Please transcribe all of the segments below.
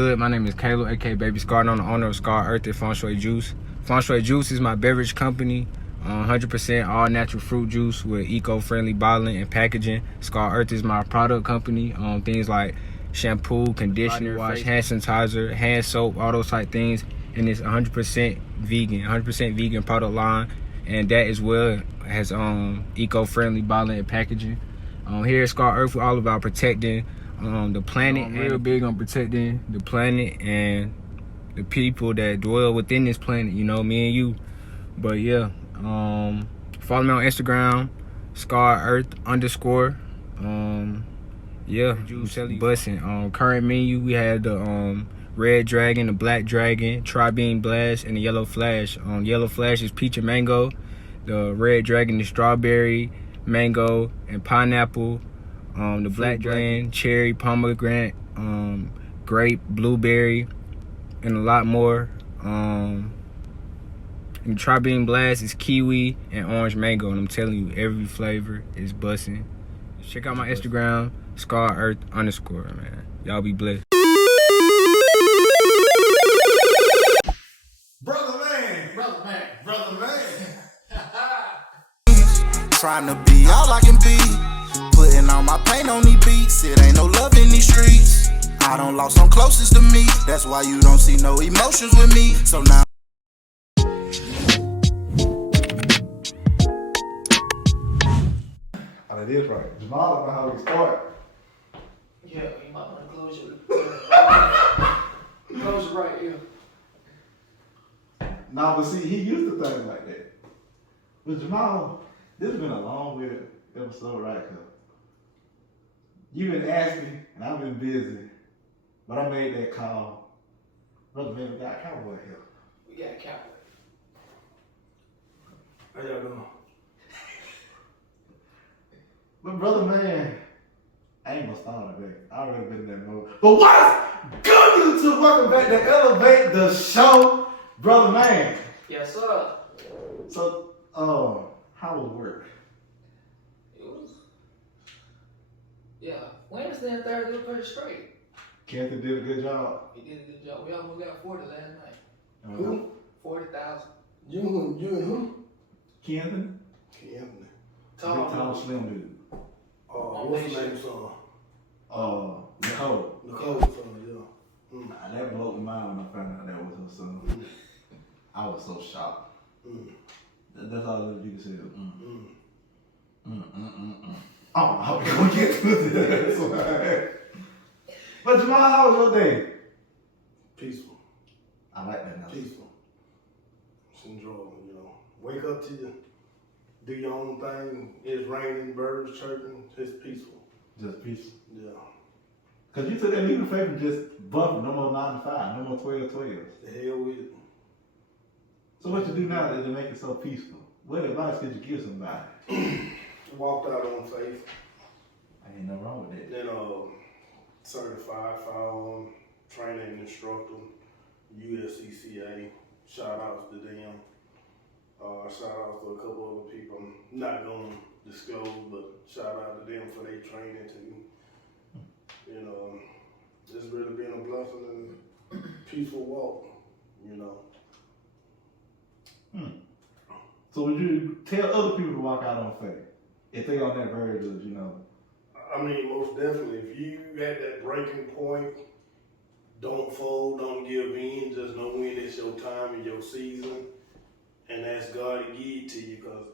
Good. My name is Caleb, aka Baby Scar, and I'm the owner of Scar Earth and Feng Shui Juice. Feng Shui Juice is my beverage company. 100% all natural fruit juice with eco-friendly bottling and packaging. Scar Earth is my product company. Things like shampoo, conditioner, wash, hand sanitizer, hand soap, all those type things. And it's 100% vegan, 100% vegan product line. And that as well has eco-friendly bottling and packaging. Here at Scar Earth, we're all about protecting the planet. Real big on protecting the planet and the people that dwell within this planet, you know, me and you. But yeah, follow me on Instagram, ScarEarth_. Yeah, bussin'. Current menu, we had the red dragon, the black dragon, tri-bean blast, and the yellow flash. Yellow flash is peach and mango. The red dragon is strawberry, mango, and pineapple. The black dragon, cherry, pomegranate, grape, blueberry, and a lot more. And the tri-bean blast is kiwi and orange mango, and I'm telling you, every flavor is bussin'. Check out my Instagram, ScarEarth_, man. Y'all be blessed. Brother man. Trying to be all I can be. Putting all my pain on these beats. It ain't no love in these streets. I done lost some closest to me. That's why you don't see no emotions with me. So now That is right. Jamal, know how we start. Yeah, you might want to close it right here. Nah, but see, he used to think like that. But Jamal, this has been a long episode right here. You've been asking, and I've been busy, but I made that call. Brother man, we got Cowboy here. We got Cowboy. How y'all doing? But brother man, I ain't gonna start today. I already been in that mode. But what's good, YouTube? Welcome back to Elevate the Show, brother man. Yes, sir. So, how was work? It was, Wednesday and Thursday were pretty straight. Kenneth did a good job. He did a good job. We almost got 40 last night. Who? 40,000. You and who? Kenneth? Anthony. Big tall slim dude. What's the name song? Nicole. Nicole song, yeah. Nah, that blew my mind when I found out that was her son. I was so shocked. That's all you can say. Oh, I'm gonna get to that. But Jamal, how was your day? Peaceful. I like that now. Peaceful. Just enjoy, you know. Wake up to you, do your own thing. It's raining, birds chirping. It's peaceful. Just peaceful. Yeah. Cause you took that legal favor and just bumping, no more 9 to 5, no more 12 to 12. The hell with it. So what you do now to make it so peaceful? What advice could you give somebody? Walked out on faith. Ain't nothing wrong with that. Then certified firearm training instructor, USCCA. Shout outs to them. Shout outs to a couple other people I'm not gonna disclose, but shout out to them for their training too. You know, it's really been a blessing and peaceful walk, you know. So would you tell other people to walk out on faith? If they on that verge of, you know? I mean, most definitely. If you at that breaking point, don't fold, don't give in. Just know when it's your time and your season, and ask God to give it to you, because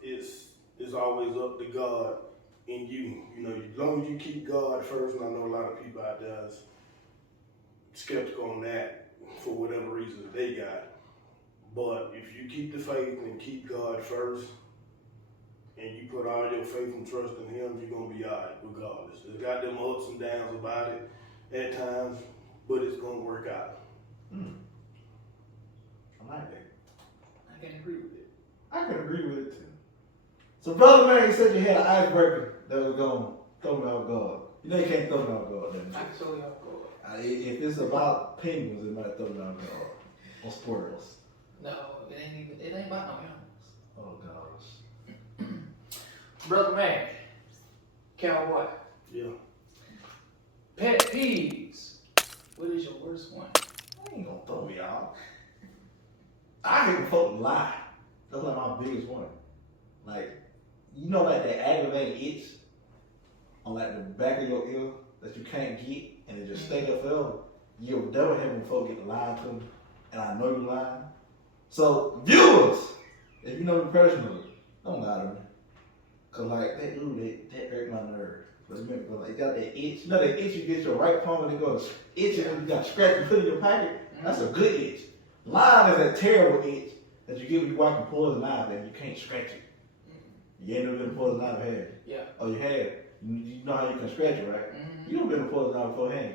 it's always up to God in you. You know, as long as you keep God first, and I know a lot of people out there is skeptical on that for whatever reasons they got. But if you keep the faith and keep God first, and you put all your faith and trust in Him, you're gonna be alright regardless. It's got them ups and downs about it at times, but it's gonna work out. I like that. I can agree with it. I can agree with it too. So brother man, you said you had an icebreaker that was gonna throw me off guard. You know you can't throw me off guard, then. I can show you how to go. If it's about penguins, it might throw me off guard. Or squirrels. No, it ain't about no animals. Oh gosh. Brother man, Cowboy. Yeah. Pet peeves. What is your worst one? I hate when folk lie. That's like my biggest one. Like, you know, like that aggravating itch on like the back of your ear that you can't get and it just stay there forever. You'll never have when folk get to lie to me, and I know you lying. So viewers, if you know me personally, don't lie to me. Cause like that hurt my nerve. But remember, like you got that itch. You know that itch you get your right palm and it goes itching and you got scratch and put in your pocket? That's a good itch. Lying is that terrible itch that you get when you walk and pull the knife and you can't scratch it. You ain't never been to pull the knife, have you? Yeah. Oh, you have. You know how you can scratch it, right? You don't been to pull the knife before, have you?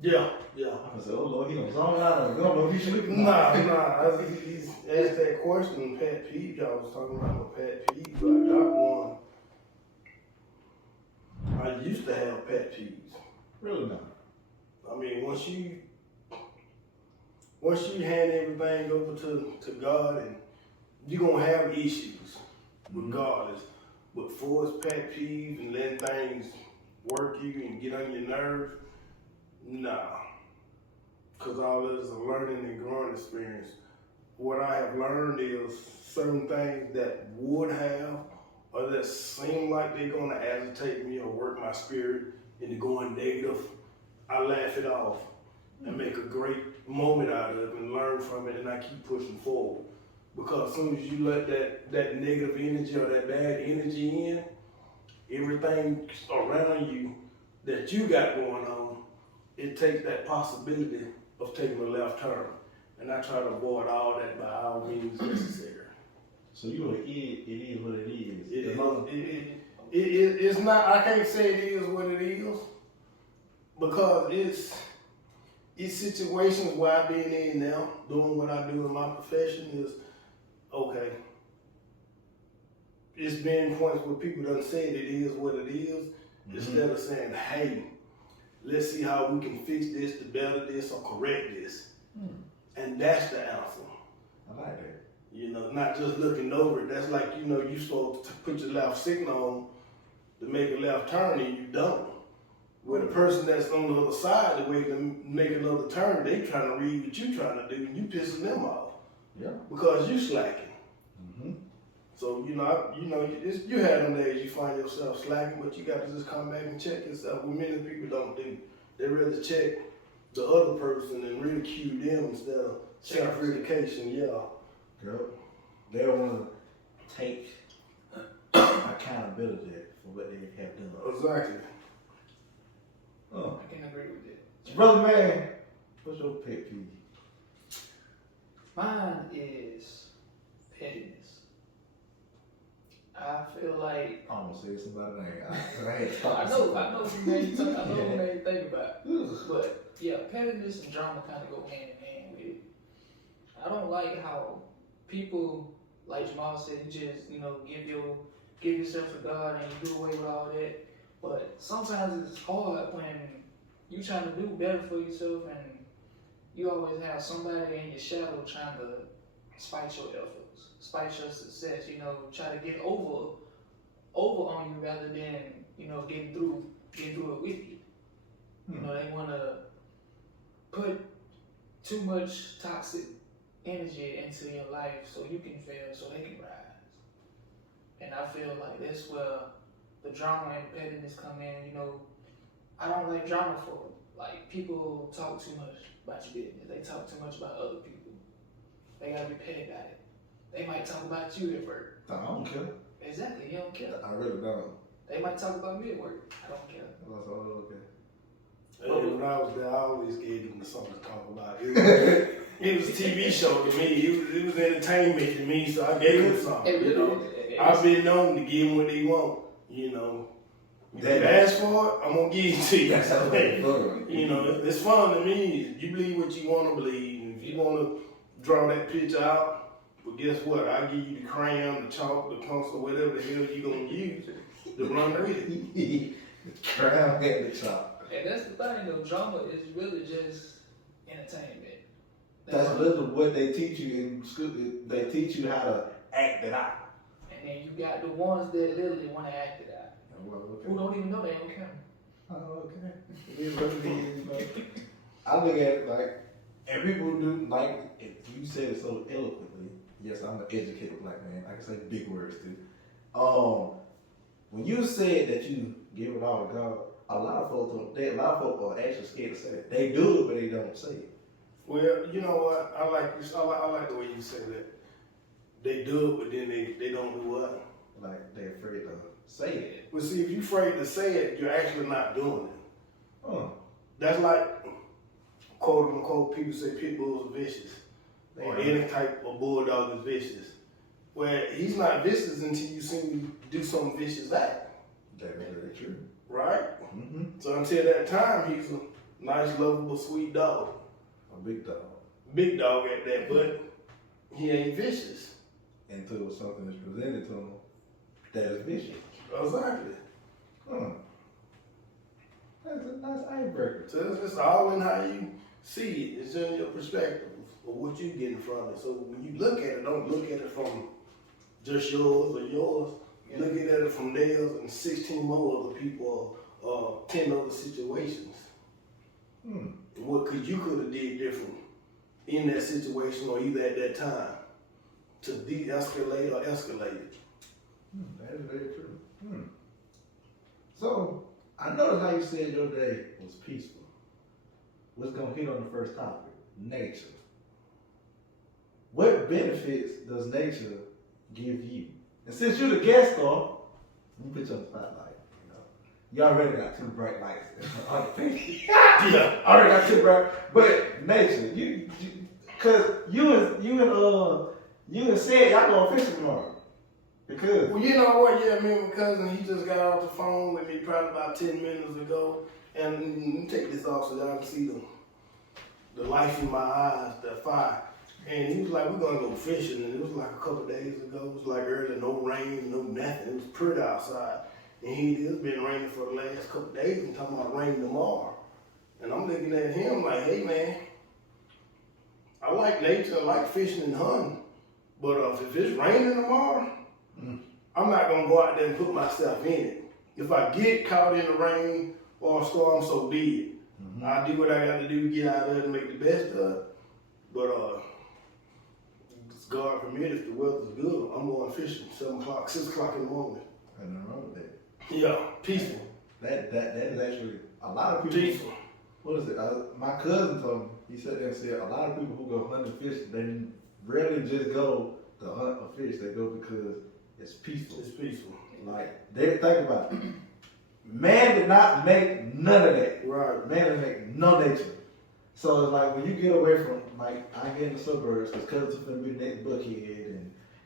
Yeah. I said, oh Lord, he gonna zone out on me. I don't know if he's sleeping. Nah. He's asked that question, pet peeve. Y'all was talking about my pet peeve. But I got one. I used to have pet peeves. Really not. I mean, once you hand everything over to God, and you're gonna have issues regardless. But for us pet peeves and letting things work you and get on your nerves, nah. Because all this is a learning and growing experience. What I have learned is certain things that would have or that seem like they're gonna agitate me or work my spirit into going negative, I laugh it off and make a great moment out of it and learn from it, and I keep pushing forward. Because as soon as you let that negative energy or that bad energy in, everything around you that you got going on, it takes that possibility of taking a left turn. And I try to avoid all that by all means necessary. So you it is what it is. It's not, I can't say it is what it is, because it's situations where I've been in now, doing what I do in my profession is, okay, it's been points where people done said it is what it is, instead of saying, hey, let's see how we can fix this to better this or correct this. And that's the answer. I like that. You know, not just looking over it. That's like, you know, you supposed to put your left signal on to make a left turn and you don't. Where the person that's on the other side, the way to make another turn, they trying to read what you trying to do and you pissing them off. Yeah. Because you slacking. So, you had them days you find yourself slacking, but you got to just come back and check yourself. What many people don't do. They rather check the other person and ridicule them instead of self-replication. Yep. They don't want to take accountability for what they have done. Exactly. Oh. I can agree with it. So brother man, what's your pet peeve? Mine is pettiness. I feel like I almost said somebody's name. I know who made you think about it. But yeah, pettiness and drama kind of go hand in hand with it. I don't like how people, like Jamal said, you just, give yourself to God and you do away with all that. But sometimes it's hard when you trying to do better for yourself and you always have somebody in your shadow trying to spite your efforts, spite your success, try to get over on you rather than, getting through it with you. They want to put too much toxic energy into your life so you can fail, so they can rise. And I feel like that's where the drama and the pettiness come in. I don't like drama for like people talk too much about your business. They talk too much about other people. They gotta be petty about it. They might talk about you at work. I don't care. Exactly, you don't care. I really don't. They might talk about me at work. I don't care. That's all okay. And when I was there, I always gave them something to talk about. It was a TV show to me. It was entertainment to me, so I gave them something. I've been known to give them what they want. If you ask for it, I'm gonna give it to you. That's how it's fun. It's fun to me. You believe what you want to believe. And if you want to draw that picture out, but guess what? I give you the crayon, the chalk, the pencil, whatever the hell you gonna use to run with it. The crown and the chalk. And that's the thing though, drama is really just entertainment. That's literally what they teach you in school. They teach you how to act it out. And then you got the ones that literally want to act it out. Who don't even know they on camera. Oh, okay. It is what it is, I look at it like, And people do, like, if you said it so eloquently, yes, I'm an educated black man. I can say big words too. When you said that you give it all to God, a lot of folks are actually scared to say it. They do it, but they don't say it. Well, you know what? I like this. I like the way you say that. They do it, but then they don't do what? Like they're afraid to say it. Well, see, if you're afraid to say it, you're actually not doing it. Huh. That's like, quote unquote, people say pit bulls are vicious, or any type of bulldog is vicious. Well, he's not vicious until you see him do some vicious act. That's very true. Right? Mm-hmm. So until that time, he's a nice, lovable, sweet dog. A big dog. Big dog at that, but he ain't vicious. Until something is presented to him that is vicious. Exactly. Huh. That's a nice icebreaker. So it's all in how you see it. It's in your perspective of what you getting from it. So when you look at it, don't look at it from just yours or yours. Look at it from theirs and 16 more other people or 10 other situations. What could you have did different in that situation or either at that time to de-escalate or escalate it? That is very true. So, I noticed how you said your day was peaceful. What's going to hit on the first topic? Nature. What benefits does nature give you? And since you're the guest star, let me put you on the spotlight. You already got two bright lights on your face. Yeah, already got two bright. But nature, cause you and said y'all going fishing tomorrow. Because well, you know what? Yeah, me and my cousin, he just got off the phone with me probably about 10 minutes ago. And let me take this off so y'all can see the life in my eyes, the fire. And he was like, we're gonna go fishing. And it was like a couple days ago. It was like early, no rain, no nothing. It was pretty outside. And it's been raining for the last couple days and talking about rain tomorrow. And I'm looking at him like, hey man, I like nature, I like fishing and hunting. But if it's raining tomorrow, I'm not gonna go out there and put myself in it. If I get caught in the rain or a storm, so be it. I'll do what I got to do to get out of it and make the best of it. But God permit, if the weather's good, I'm going fishing 7 o'clock, 6 o'clock in the morning. nothing wrong with that. Yeah, peaceful. That is actually a lot of people. Peaceful. What is it? My cousin told me. He said a lot of people who go hunting and fishing, they rarely just go to hunt or fish. They go because it's peaceful. It's peaceful. Like they think about it. Man did not make none of that. Right. Man didn't make no nature. So it's like when you get away from, like I get in the suburbs because cousins are finna be the next Buckhead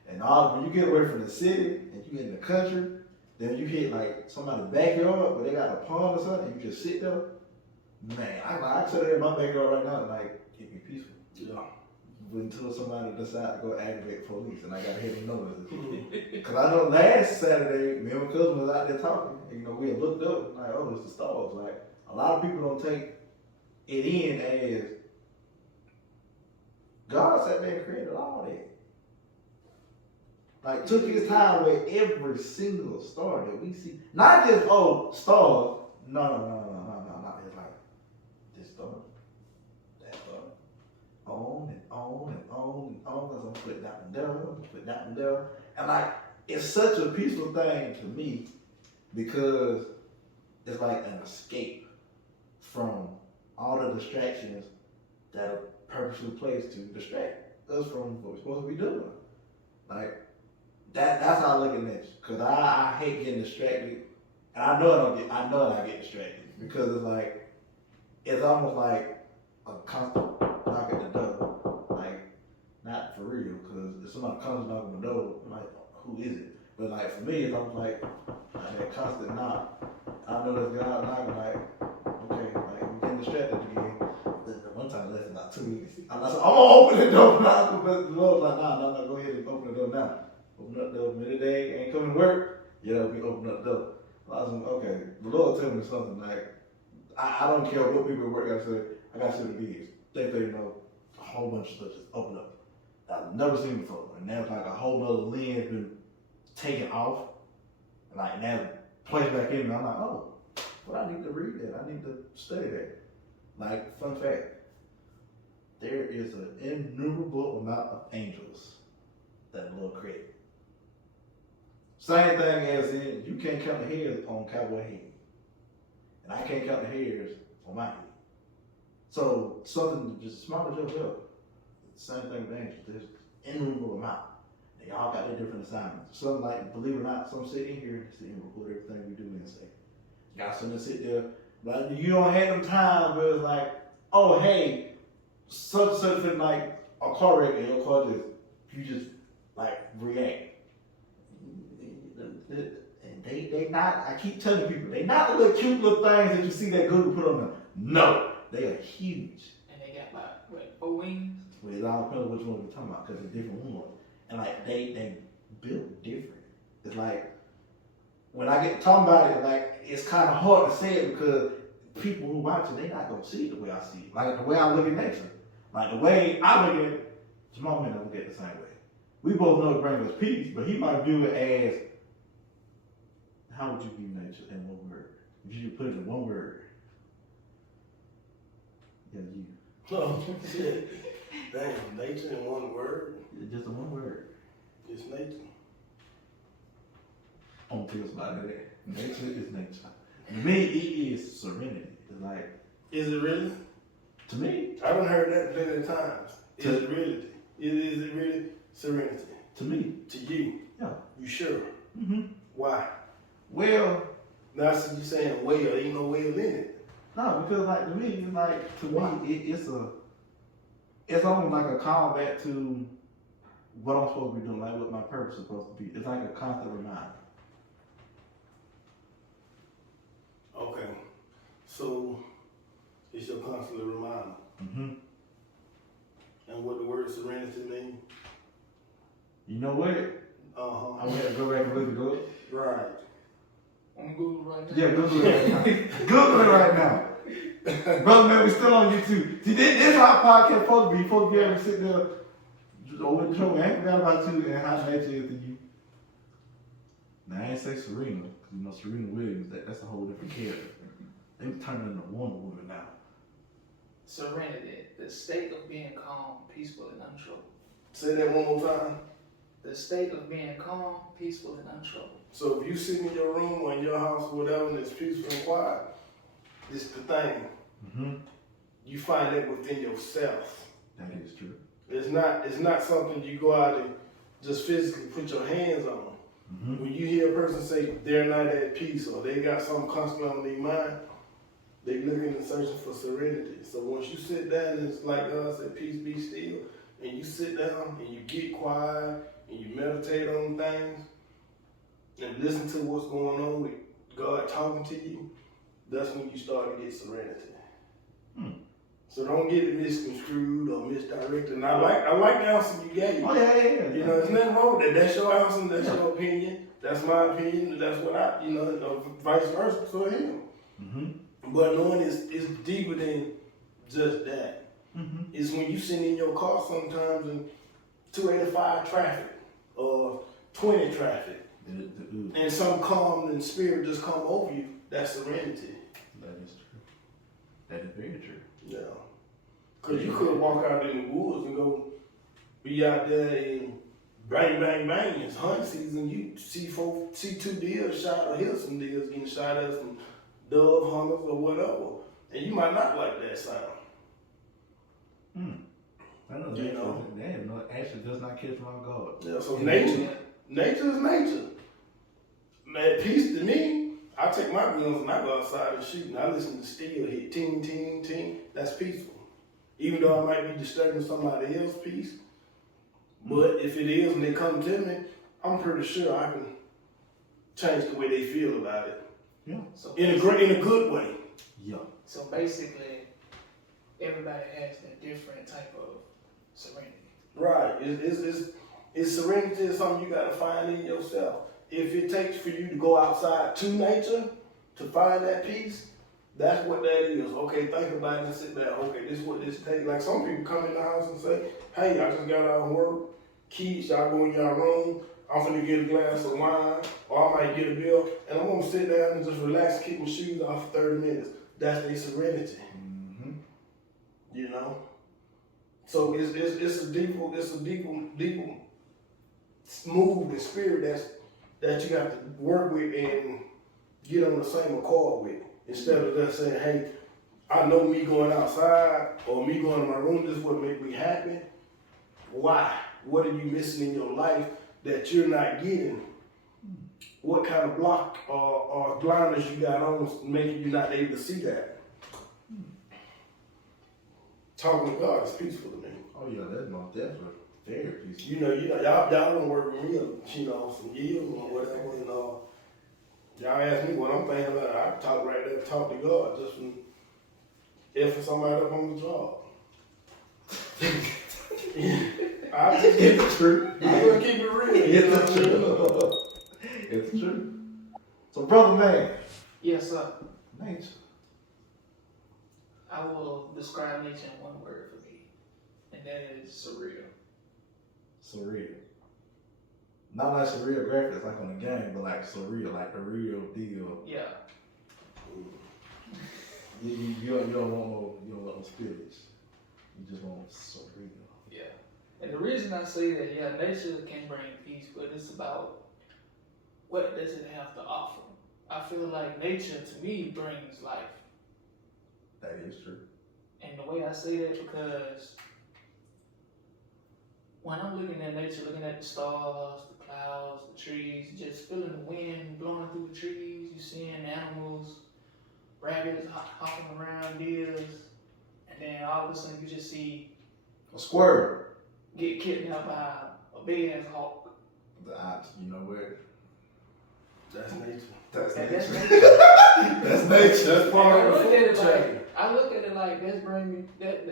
and all. When you get away from the city and you get in the country, then you hit like somebody's backyard where they got a pond or something, and you just sit there. Man, I sit there in my backyard right now and like keep me peaceful. Yeah. Until somebody decide to go aggravate police and I gotta hear them notices. Cause I know last Saturday, me and my cousin was out there talking, and, we had looked up like, oh, it's the stars. Like a lot of people don't take it in as God sat there and created all that. Like took his time with every single star that we see. Not just stars. No, not just like this star, that star. On and on and on and on. Cause I'm putting that one there, I'm putting that one there. And like it's such a peaceful thing to me because it's like an escape from all the distractions that are purposely placed to distract us from what we're supposed to be doing. Like that's how I look at nature. Cause I hate getting distracted, and I know I get distracted because it's like it's almost like a constant knock at the door. Like not for real, cause if somebody comes knocking on the door, I'm like, who is it? But like for me, it's almost like that constant knock. I know there's God knocking, like, okay, like I'm getting distracted again. One time less than about 2 weeks. I'm gonna open the door now, but the Lord's like, nah, go ahead and open the door now. Open up the door, midday, ain't coming to work. Yeah, we open up the door. I was like, okay, the Lord told me something like, I don't care what people at work got to say, I got to see what it is. They know a whole bunch of stuff just open up. I've never seen before. And now it's like a whole nother lens been taken off. And like now placed back in, and I'm like, oh, well, I need to read that. I need to study that. Like, fun fact, there is an innumerable amount of angels that will create. Same thing as in, you can't count the hairs on Cowboy head. And I can't count the hairs on my head. So something just smart as yourself. Same thing with angels. There's innumerable amount. They all got their different assignments. Some, like, believe it or not, some sit in here, sit and record everything we do and say. Got some that sit there, but you don't have them times where it's like, oh hey, such thing like a car wreck and your car just, you just like react. And they not, I keep telling people, they not the little cute little things that you see that Google put on them. No, they are huge. And they got like, what, 4 wings? Well, it all depends on which one we're talking about, because they're different ones. And like, they built different. It's like, when I get to talking about it, like, it's kind of hard to say it because people who watch it, they not gonna see it the way I see it. Like the way I look at nature. Like the way I look at it, Jamal may not look at it the same way. We both know it brings us peace, but he might view it as, how would you view nature in one word? If you could put it in one word. Yeah, you. Oh, shit. Damn, nature in one word? Just a one word. It's nature. I'm gonna tell somebody that. Nature is nature. To me, it is serenity. It's like, Is it really? to me, I haven't heard that plenty of times. Is it really? Is it really serenity? to me, To you? yeah. You sure? Mm-hmm. Why? Well, Now, so you saying whale, ain't no whale in it. no, because like to me, it's like, to me, it's almost like a callback to what I'm supposed to be doing, like what my purpose is supposed to be. It's like a constant reminder. Okay. So, it's your constant reminder. Mm-hmm. And what the word serenity means? You know what? Uh-huh. I'm gonna go back and look it up. Right. On Google right now. Yeah, Google it right now. Google it right now. Brother, man, we still on YouTube. See, this how podcast supposed to be. You're supposed to be able to sit there over the show, man. I forgot about you and how nature is to you. Now, I ain't say Serena, because you know Serena Williams, that's a whole different character. They turning into Wonder Woman now. Serenity, the state of being calm, peaceful, and untroubled. Say that one more time. The state of being calm, peaceful, and untroubled. So if you sit in your room or in your house or whatever and it's peaceful and quiet, this is the thing. Mm-hmm. You find that within yourself. That is true. It's not something you go out and just physically put your hands on. Mm-hmm. When you hear a person say they're not at peace or they got something constantly on their mind, they looking and searching for serenity. So once you sit down and it's like God said, peace be still, and you sit down and you get quiet and you meditate on things and listen to what's going on with God talking to you, that's when you start to get serenity. So don't get it misconstrued or misdirected. And I like the answer you gave. Oh, yeah. You know, there's nothing wrong with that. That's your answer, that's your opinion. That's my opinion, and that's what I, vice versa for him. Mm-hmm. But knowing it's deeper than just that. Mm-hmm. It's when you sit in your car sometimes in 285 traffic or 20 traffic, and some calm and spirit just come over you. That's serenity. That is true. That is very true. Yeah. Because you could walk out in the woods and go be out there and bang, bang, bang. It's hunting season. You see 2 deer shot or hear some deers getting shot at some dove hunters or whatever. And you might not like that sound. I know You know. that actually does not catch my guard. Yeah, so nature is nature. Man, peace to me, I take my guns and I go outside and shoot and I listen to steel hit ting, ting, ting. That's peaceful. Even though I might be disturbing somebody else's peace. But if it is and they come to me, I'm pretty sure I can change the way they feel about it. Yeah. So In a good way. Yeah. So basically, everybody has a different type of serenity. Right. It's serenity is something you gotta find in yourself. If it takes for you to go outside to nature to find that peace, that's what that is. Okay, think about it and sit back. Okay, this is what this takes. Like some people come in the house and say, hey, I just got out of work. Kids, y'all go in your room. I'm finna get a glass of wine, or I might get a beer, and I'm gonna sit down and just relax and keep my shoes off for 30 minutes. That's their serenity. Mm-hmm. You know? So it's a deeper move and spirit that you have to work with and get on the same accord with. Instead of just saying, hey, I know me going outside or me going to my room, this is what make me happy. Why? What are you missing in your life that you're not getting? What kind of block or blinders you got on making you not able to see that? Talking to God is peaceful to me. Oh yeah, that's most definitely very peaceful. You know, y'all don't work with me, some years or whatever, y'all ask me what I'm thinking about, I talk right there, talk to God, just from if somebody up on the job. I just It's the truth. I'm gonna keep it real. It's the truth. It's the truth. So, brother man, Yes, sir. nature. I will describe nature in one word for me, and that is surreal. Surreal. Not like surreal graphics like on the game, but like surreal, like the real deal. Yeah. You don't want no spillage. You just want surreal. Yeah. And the reason I say that, yeah, nature can bring peace, but it's about what does it have to offer. I feel like nature to me brings life. That is true. And the way I say that because when I'm looking at nature, looking at the stars, the clouds, the trees, just feeling the wind blowing through the trees, you seeing animals, rabbits hopping around, deers, and then all of a sudden you just see A squirrel. get kidnapped by a big ass hawk. You know what? That's nature. That's That's nature. nature. That's nature. That's part I of look the at it food like chain. I look at it like that's bringing me that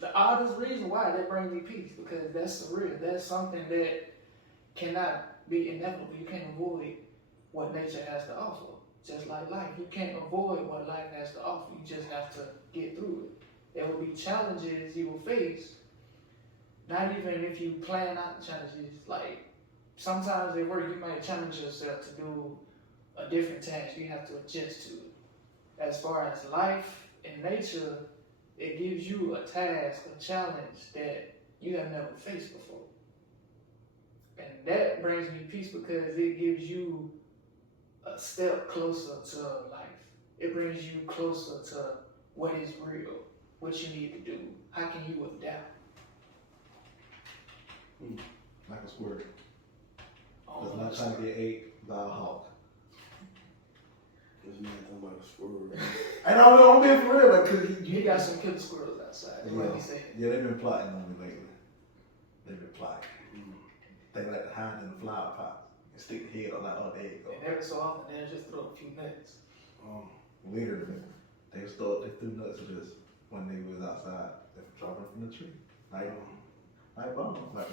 the oddest reason why that brings me peace because that's surreal. That's something that cannot be inevitable. You can't avoid what nature has to offer. Just like life, you can't avoid what life has to offer. You just have to get through it. There will be challenges you will face. Not even if you plan out the challenges. Like sometimes at work, you might challenge yourself to do a different task. You have to adjust to it. As far as life and nature, it gives you a task, a challenge that you have never faced before. And that brings me peace because it gives you a step closer to life. It brings you closer to what is real, what you need to do. How can you adapt? Like a squirrel. Oh, That's not trying to get ate by a hawk. This man talking about a squirrel. And I'm being for real, like, cause you got some killer squirrels outside. That's what he said. Yeah, they've been plotting on me lately. They've been plotting. They like to hide in the flower pot and stick the head on like, oh, there you go. And every so often, they'll just throw a few nuts. Literally, they threw nuts at us when they was outside. They were dropping from the tree. Like bombs. Like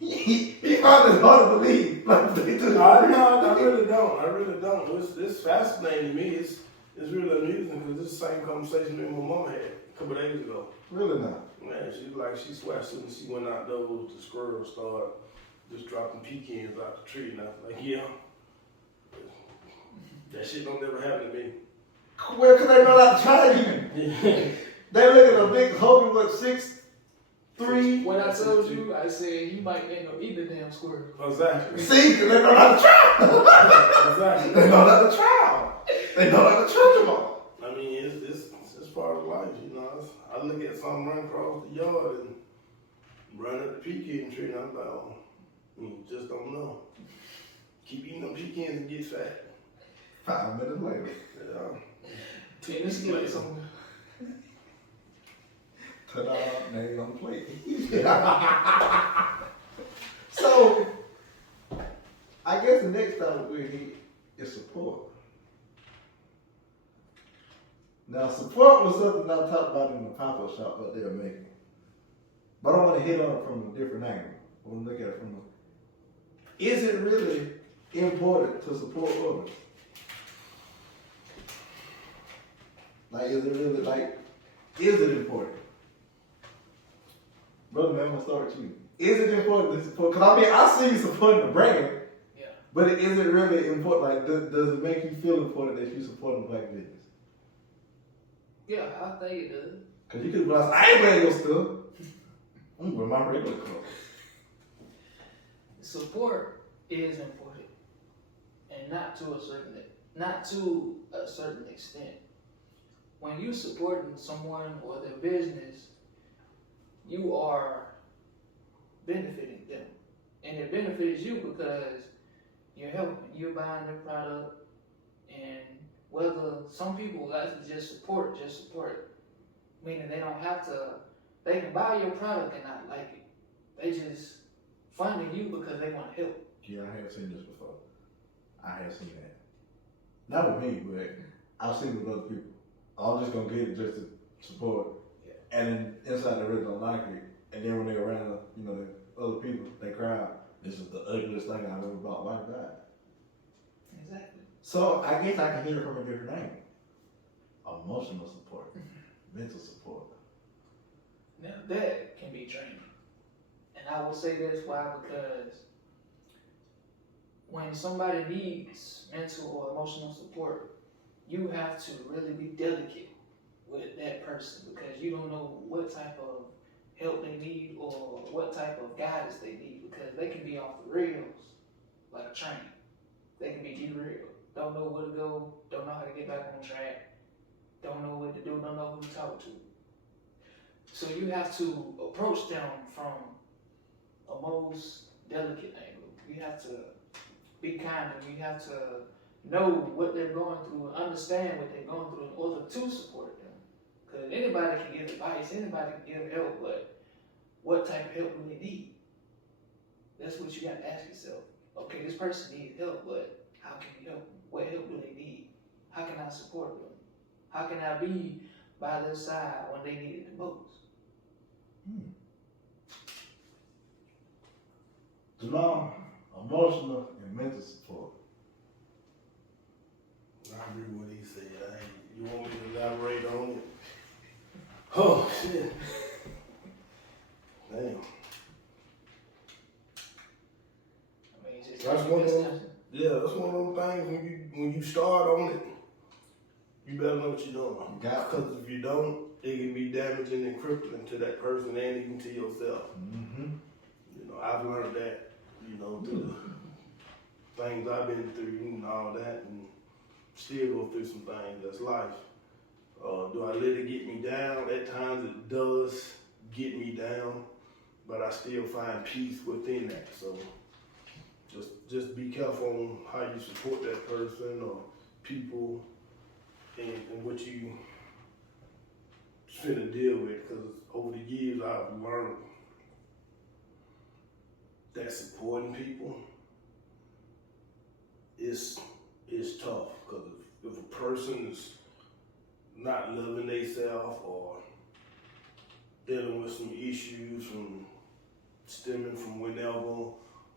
he found it hard to believe. Like they do. I really don't. It's fascinating to me. It's really amusing because this is the same conversation me and my mom had a couple of days ago. Really not. Man, she swear as soon as she went outdoors, the squirrels started just dropping pecans out the tree. And I was like, yeah, that shit don't never happen to me. Well, cause they know not to try you. They look at a big Hogan, what, 6'3"? When I told you, I said you might end up eating the damn squirrel. Exactly. See, cause they know not to try. Exactly. They know not to try. They know not to try them all. I mean, it's part of life, you know. I look at something run across the yard and run up the pecan tree, and I'm like, oh, you just don't know. Keep eating them pecans and get fat. 5 minutes later. Yeah. Tennis skillet somewhere. Ta-da, names on the plate. So, I guess the next topic we need is support. Now, support was something I talked about in the pop-up shop that they were making. But I want to hit on it from a different angle. I want to look at it from is it really important to support others? Like, is it important? Brother man, I'm gonna start with you. Is it important to support? Because I mean, I see you supporting the brand, Yeah. but is it really important? Like, does it make you feel important that you support the black business? Yeah, I think it does. Cause you could be like, I ain't wearing your stuff. I'm wearing my regular clothes. Support is important, and not to a certain extent. When you supporting someone or their business, you are benefiting them, and it benefits you because you're helping, you're buying their product, and whether some people like to just support, meaning they don't have to, they can buy your product and not like it. They just funding you because they want to help. Yeah, I have seen this before. I have seen that. Not with me, but I've seen it with other people. I'm just gonna get it just to support. Yeah. And then inside they really don't like it. And then when they're around, you know, the other people, they cry, this is the ugliest thing I've ever bought. Why God? Exactly. So I guess I can hear it from a different angle. Emotional support, mental support. Now that can be draining. And I will say this why, because when somebody needs mental or emotional support, you have to really be delicate with that person because you don't know what type of help they need or what type of guidance they need because they can be off the rails like a train. They can be derailed. Don't know where to go, don't know how to get back on track, don't know what to do, don't know who to talk to. So you have to approach them from a most delicate angle. You have to be kind and you have to know what they're going through and understand what they're going through in order to support them. Because anybody can give advice, anybody can give help, but what type of help do they need? That's what you got to ask yourself. Okay, this person needs help, but how can you help them? What help do they need? How can I support them? How can I be by their side when they need it the most? Jamal, emotional and mental support. I agree with what he said. You want me to elaborate on it? Oh, shit. Damn. I mean, it's just That's one of those, yeah, that's one of those things when you start on it, you better know what you're doing. Because if you don't, it can be damaging and crippling to that person and even to yourself. Mm-hmm. You know, I've learned that, you know, through the things I've been through and all that, and still go through some things. That's life. Do I let it get me down? At times it does get me down, but I still find peace within that. So just be careful on how you support that person or people and what you finna deal with. Because over the years I've learned that supporting people is tough. Because if a person is not loving themselves or dealing with some issues from stemming from whenever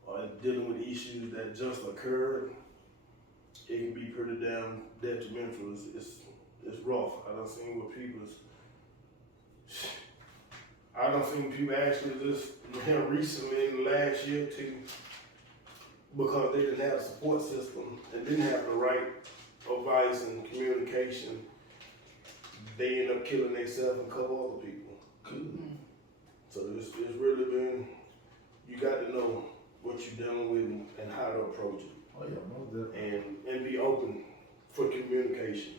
or dealing with issues that just occurred, it can be pretty damn detrimental. It's rough. I done seen where people actually just here recently in the last year or two, because they didn't have a support system and didn't have the right advice and communication, they end up killing themselves and a couple other people. Cool. So it's really been, you got to know what you're dealing with and how to approach it. Oh yeah, most definitely. And be open for communication.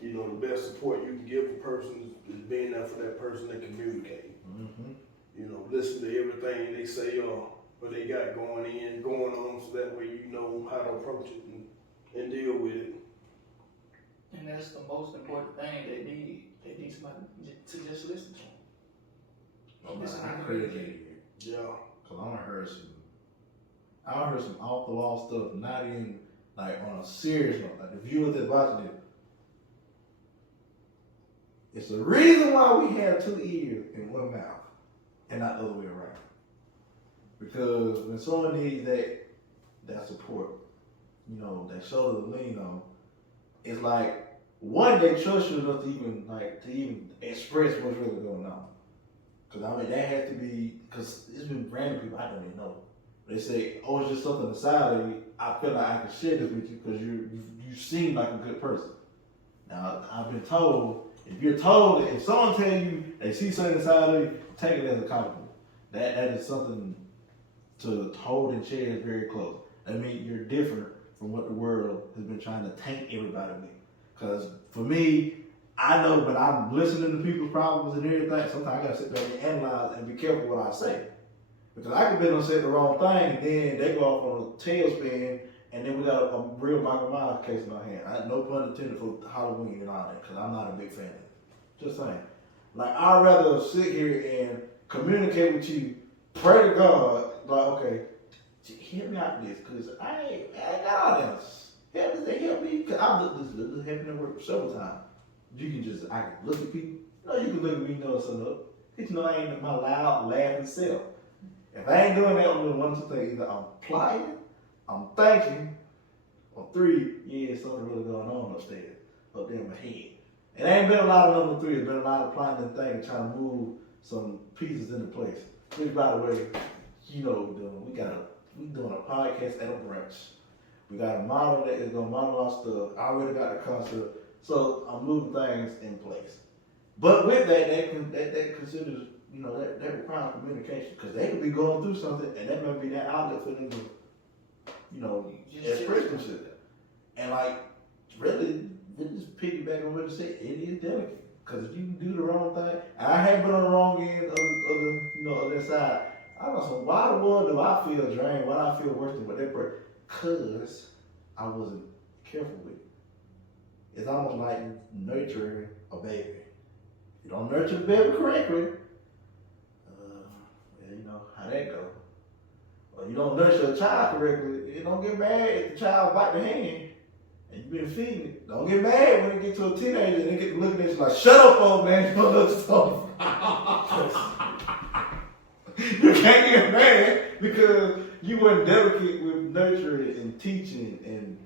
You know, the best support you can give a person is being there for that person that communicate. Mm-hmm. You know, listen to everything they say or what they got going on, so that way you know how to approach it and deal with it. And that's the most important thing they need. They need somebody to just listen to them. Oh, man, Listen I to credit them. you. Yeah. Cause I heard some off the wall stuff, not even like on a serious note. Like the viewers that watching it, it's the reason why we have two ears and one mouth, and not the other way around. Because when someone needs that support, you know, that shoulder to lean on, it's like one, they trust you enough to even express what's really going on. Cause I mean that has to be, cause it's been random people I don't even know. They say, oh, it's just something inside of you. I feel like I can share this with you because you seem like a good person. Now I've been told If you're told, if someone tell you they see something inside of you, take it as a compliment. That is something to hold and cherish very close. I mean, you're different from what the world has been trying to taint everybody with. Because for me, I know when I'm listening to people's problems and everything, sometimes I gotta sit there and analyze and be careful what I say. Because I could be on saying the wrong thing, and then they go off on a tailspin, and then we got a real Michael Myers case in our hand. No pun intended for Halloween and all that, because I'm not a big fan of it. Just saying. Like, I'd rather sit here and communicate with you, pray to God, like, okay, help me out with this, because I ain't got all this. Help me, because I've looked this happened at work several times. You can just, I can look at people, you can look at me, know something up. You know I ain't my loud, laughing self. If I ain't doing that, I'm doing one or two things. Either I'm plotting, I'm thinking, or three, yeah, something really going on upstairs, up there in my head. It ain't been a lot of number three, it's been a lot of plotting and thinking, trying to move some pieces into place. Which, by the way, you know what we're doing. We doing a podcast at a brunch. We got a model that is gonna model our stuff. I already got the concept, so I'm moving things in place. But with that considers, that requires communication, because they could be going through something, and that might be that outlet for them to, express themselves. And like, really, just piggyback on what you said, it is delicate. Because if you do the wrong thing, and I have been on the wrong end of the side. I don't know, so why the world do I feel drained? Why do I feel worse than what that person? Because I wasn't careful with it. It's almost like nurturing a baby. You don't nurture the baby correctly, you know how that goes. Or you don't nurture a child correctly, you don't get mad if the child bite the hand and you've been feeding it. Don't get mad when it get to a teenager and they get to looking at you like, shut up, old man, you don't know the stuff. You can't get mad because you weren't delicate with nurturing and teaching and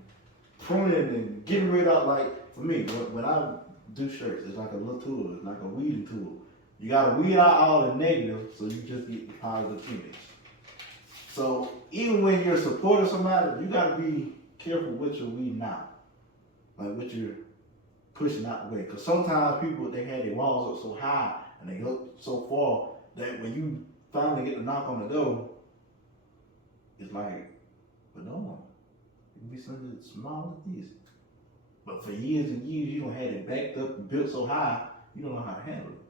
pruning and getting rid of, like, for me, when I do shirts, it's like a little tool, it's like a weeding tool. You gotta weed out all the negative so you just get the positive image. So even when you're supporting somebody, you gotta be careful what you're weeding out. Like what you're pushing out the way. Because sometimes people, they have their walls up so high and they go so far that when you finally get the knock on the door, it's like, but no, it can be something small as this. But for years and years, you don't have it backed up and built so high, you don't know how to handle it.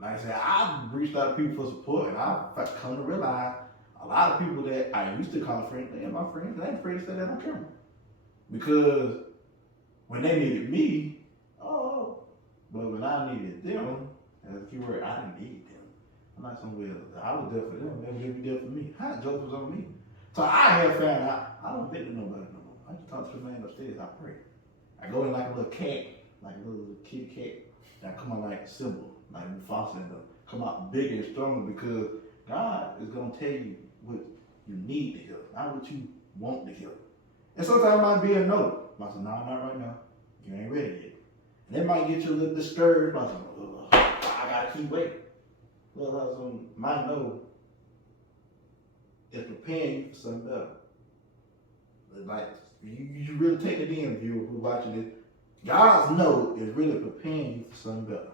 Like I said, I've reached out to people for support, and I've come to realize a lot of people that I used to call friends, they are my friends, they ain't afraid to say that on camera. Because when they needed me, but when I needed them, as a keyword, I didn't need them. I'm not somewhere, I was there for them, they would be there for me. How joke was on me. So I have found out, I don't bet to nobody no more. I just talk to the man upstairs, I pray. I go in like a little cat, like a little kitty cat, and I come out like a symbol, like Mufasa, and come out bigger and stronger, because God is going to tell you what you need to hear, not what you want to hear. And sometimes it might be a no. I said, no, not right now. You ain't ready yet. And that might get you a little discouraged. I said, I got to keep waiting. Well, my no is preparing you for something better. Like, you really take it in, viewer who's watching this. God's no is really preparing you for something better.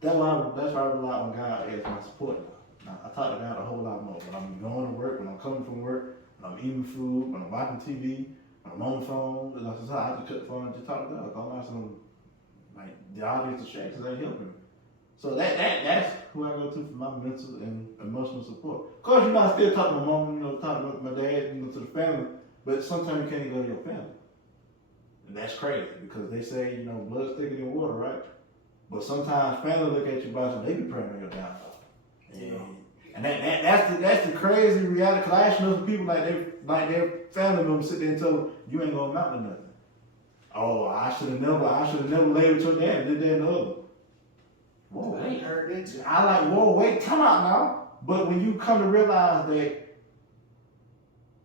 That's why I rely on God as my support now. I talk to God a whole lot more. When I'm going to work, when I'm coming from work, when I'm eating food, when I'm watching TV, when I'm on the phone, I just cut the phone and just talk to God. I'm not some, like, the obvious distractions ain't helping me. So that's who I go to for my mental and emotional support. Of course, I still talk to my mom, talk to my dad, to the family, but sometimes you can't even go to your family. And that's crazy, because they say, blood's thicker than water, right? But sometimes family look at you about they be praying on your downfall. And that's the crazy reality. Cause I actually know some people like their family members sit there and tell them, you ain't gonna amount to nothing. Oh, I should have never laid with your dad, did that and the other. Whoa, I ain't heard that too. I like, whoa, wait, come out now. But when you come to realize that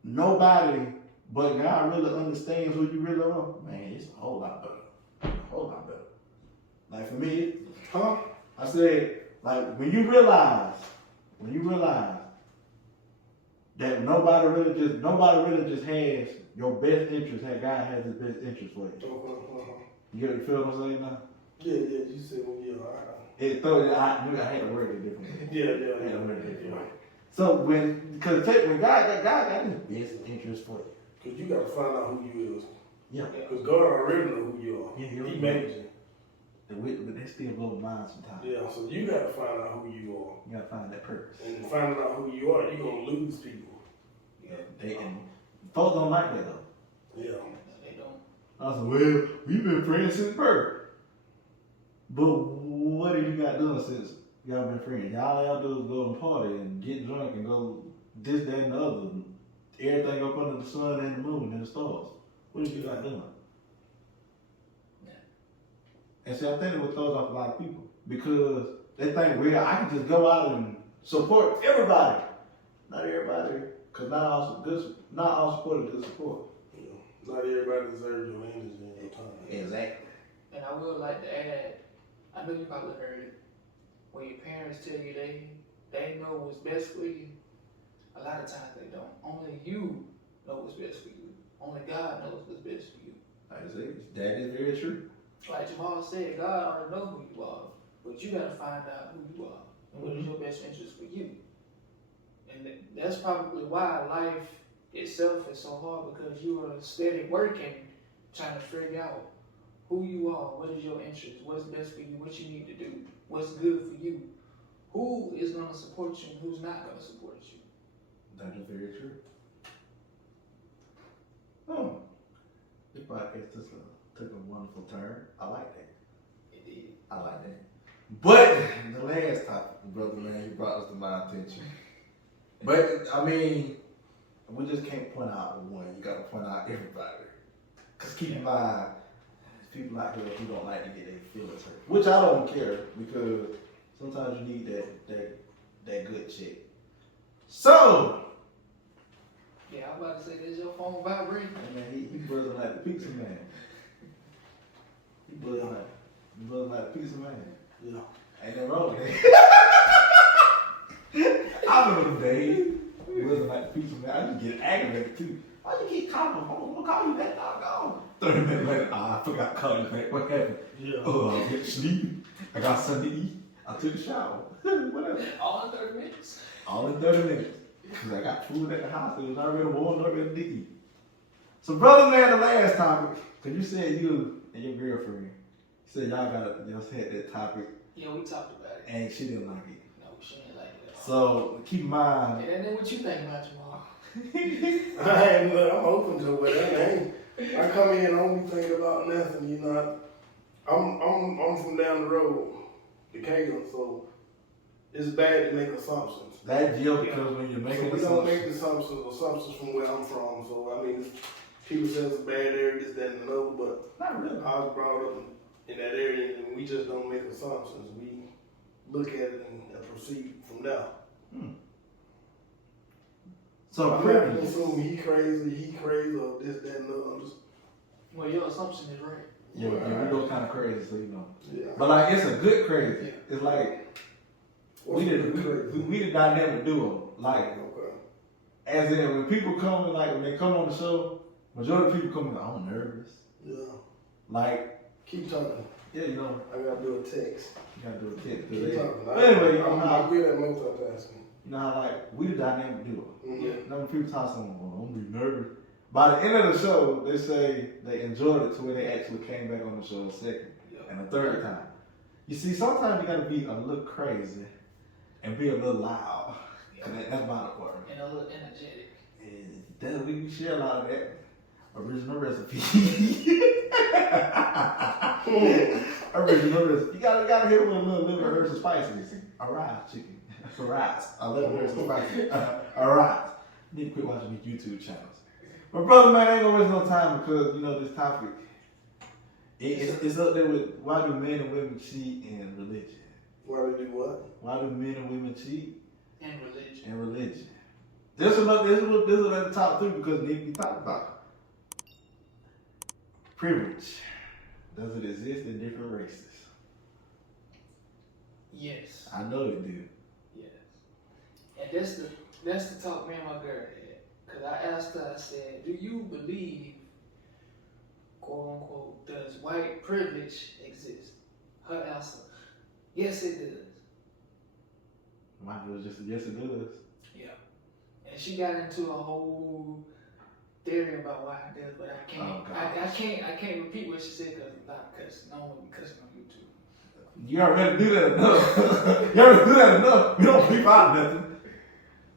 nobody but God really understands who you really are, man, it's a whole lot better. A whole lot better. Like for me, I said, like when you realize that nobody really just has your best interest, God has his best interest for you. You feel what I'm saying now? Yeah, you said, well, yeah, all right. I had to word it differently. Yeah. I had to word it differently. So when God got his best interest for you. Because you got to find out who you is. Yeah. Because God already know who you are. Yeah, He made you. But they still blow my mind sometimes. Yeah, so you got to find out who you are. You gotta find that purpose. And finding out who you are, you're going to lose people. Yeah, and folks don't like that though. Yeah. They don't. I said, well, we've been friends since birth. But what have you got done since y'all been friends? Y'all do is go and party and get drunk and go this, that, and the other. Everything up under the sun and the moon and the stars. What have you got done? Yeah. And see, I think it would throw off a lot of people because they think, well, I can just go out and support everybody. Not everybody, because not all supporters good support. Yeah. Not everybody deserves your energy and your time. Exactly. And I would like to add, I know you probably heard it, when your parents tell you they know what's best for you, a lot of times they don't. Only you know what's best for you. Only God knows what's best for you. I say, that is very true. Like Jamal said, God already knows who you are, but you gotta find out who you are and what is your best interest for you. And that's probably why life itself is so hard, because you are steady working, trying to figure out who you are, what is your interest, what's best for you, what you need to do, what's good for you, who is gonna support you and who's not gonna support you. That is very true. Oh, this podcast took a wonderful turn. I like that. It did. I like that. But the last topic, brother man, you brought us to my attention. But I mean, we just can't point out one. You got to point out everybody. Cause keep in mind, there's people out here who don't like to get their feelings hurt, which I don't care because sometimes you need that good chick. So. Yeah, I'm about to say, there's your phone vibrating. Man, he buzzing like the pizza man. He buzzing like the pizza man. Yeah. Ain't nothing wrong with that. I remember the days buzzing like the pizza man. I just get aggravated too. Why you keep calling my phone? I'm gonna call you back, doggone. 30 minutes later, I forgot to call you back. What happened? Yeah. Oh, I went to sleep. I got something to eat. I took a shower. Whatever. All in 30 minutes. All in 30 minutes. Because I got food at the house. It was already warm, already to eat. So, brother man, the last topic, because you said you and your girlfriend, you said y'all had that topic. Yeah, we talked about it. And she didn't like it. No, she didn't like it at all. So, keep in mind. And then what you think about Jamal? I'm open to it. I come in, I don't be thinking about nothing, you know. I'm from down the road, Decatur, so it's bad to make assumptions. That deal because when you're making So we don't make assumptions from where I'm from. So I mean, people say it's a bad area, this, that, and another, but not really. I was brought up in that area, and we just don't make assumptions. We look at it and proceed from there. So I'm not gonna assume he crazy, or this, that, and the other. Well, your assumption is right. Yeah, we go kind of crazy, so you know. Yeah. But like, it's a good crazy. Yeah. It's like What's we the good the dynamic duo. Like, Okay. as in when people come, like when they come on the show, majority of people come, I'm nervous. Yeah. Like, Keep talking. yeah, you know, I gotta do a text. you gotta do a tip. Keep talking. But anyway, you know I'm how, good at multitasking. you know how like we the dynamic duo. Mm-hmm. You know when people talk to them, oh, I'm be nervous. By the end of the show, they say they enjoyed it to where they actually came back on the show a second and a third time. You see, sometimes you gotta be a little crazy and be a little loud. And that's my department. And a little energetic. And that, we share a lot of that original recipe. Original recipe. You gotta hit it with a little herbs and spices. Alright, chicken. Alright. I love herbs and spices. Alright. Need to quit watching these YouTube channels. But brother man, I ain't gonna waste no time because you know this topic. It's up there with why do men and women cheat in religion? Why they do what? Why do men and women cheat And religion. in religion? This is at the top three because it needs to be talked about. Privilege. Does it exist in different races? Yes. I know it do. Yes. And that's the talk me and my girl had. Because I asked her, I said, do you believe, quote unquote, does white privilege exist? Her answer, yes, it does. Mine was just yes, it does. Yeah. And she got into a whole theory about why it does, but I can't. Oh, gosh. I can't repeat what she said because I'm not cussing. No one will be cussing on YouTube. You already do that enough. You already do that enough. We don't beep out nothing.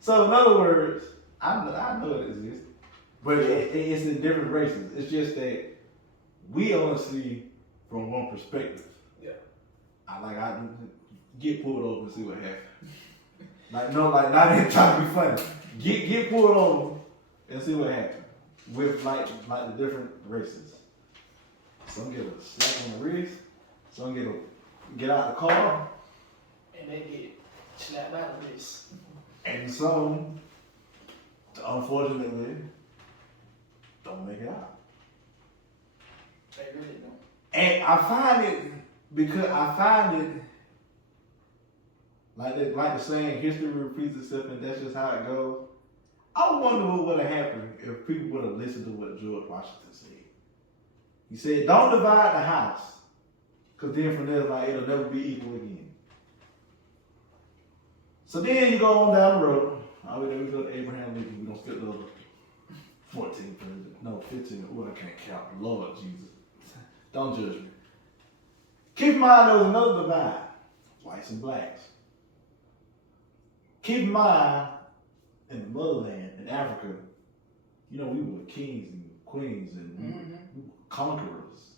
So in other words, I know it exists, but it's in different races. It's just that we only see from one perspective. Yeah. I get pulled over and see what happens. Like not even trying to be funny. Get pulled over and see what happens with like the different races. Some get a slap on the wrist. Some get out the car. And they get slapped out of this. And some, unfortunately, don't make it out. They really don't. And I find it like the saying, history repeats itself, and that's just how it goes. I wonder what would have happened if people would have listened to what George Washington said. He said, "Don't divide the house, because then from there, like it'll never be equal again." So then you go on down the road. Oh, then we go to Abraham Lincoln. We don't skip the other 14 president. No, 15. Oh, I can't count. Lord Jesus. Don't judge me. Keep in mind there was another divide. Whites and blacks. Keep in mind, in the motherland, in Africa, you know, we were kings and queens and we were conquerors,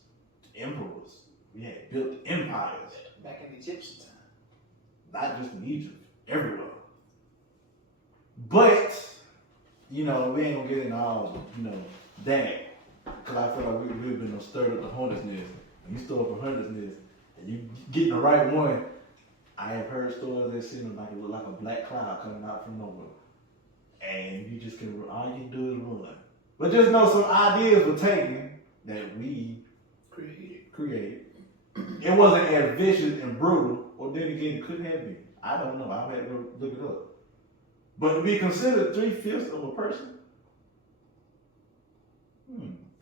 emperors. We had built empires. Back in the Egyptian time. Not just in Egypt. Everywhere. But, you know, we ain't gonna get into all, that. Because I feel like we've been stirred up the hornet's nest. When you stir up a hornet's nest and you get the right one, I have heard stories that seem like it look like a black cloud coming out from nowhere. And you just can, all you can do is run. But just know some ideas were taken that we created. It wasn't as vicious and brutal, or then again, it couldn't have been. I don't know. I had to look it up. But to be considered 3/5 of a person,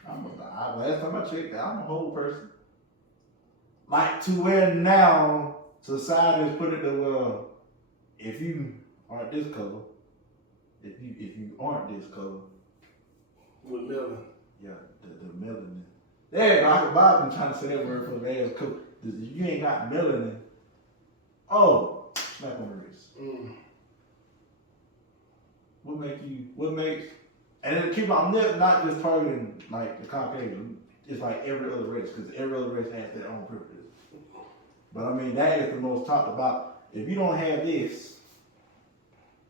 last time I checked, I'm a whole person. Like to where now society has put it to well, if you aren't this color, if you aren't this color, With melanin. yeah, the melanin. There you go. Bob been trying to say that word for the last couple. You ain't got melanin. Oh, smack on the wrist. What makes, and then keep on, I'm not just targeting like the Caucasian, it's like every other race, because every other race has their own privileges. But I mean, that is the most talked about. If you don't have this,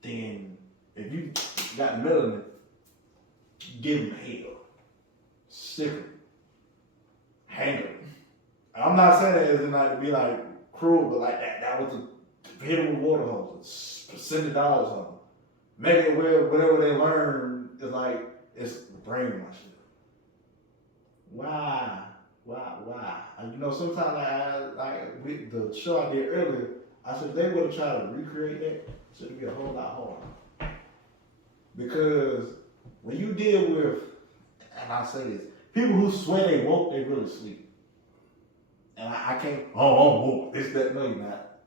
then if you got melanin, give them hell. Sick them. Hang them. I'm not saying that as in like to be like cruel, but like that was a hit them with water hoses, $70 on them. Make it where whatever they learn is like it's brainwashing. Why? You know, sometimes like with the show I did earlier, I said if they would have tried to recreate that, it should be a whole lot harder. Because when you deal with, and I say this, people who swear they woke, they really sleep. And I can't, I'm woke, this, that, no, you're not.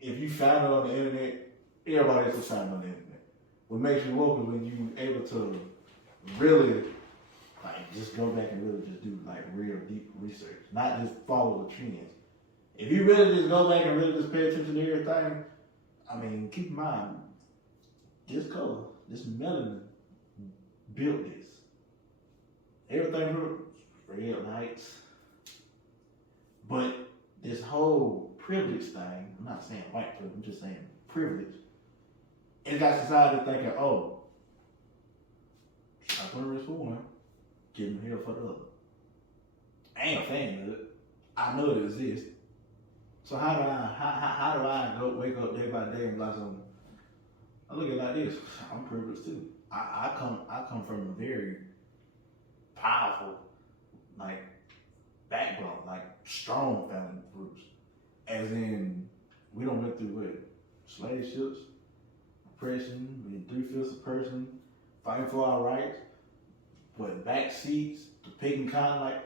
If you found it on the internet, everybody else will find it on the internet. What makes you woke is when you're able to really, like, just go back and really just do, like, real deep research. Not just follow the trends. If you really just go back and really just pay attention to everything, I mean, keep in mind, this color, this melanin, built this. Everything from red lights. But this whole privilege thing, I'm not saying white privilege, I'm just saying privilege. It got society thinking, oh, I put a risk for one, give him hell for the other. I ain't a fan of it. I know it exists. So how do I go wake up day by day and like something? I look at it like this. I'm privileged too. I come from a very powerful, like, backbone, like strong family groups. As in, we don't went through what? Slave ships, oppression, we 3/5 a person, fighting for our rights, but back seats, the picking kind, like,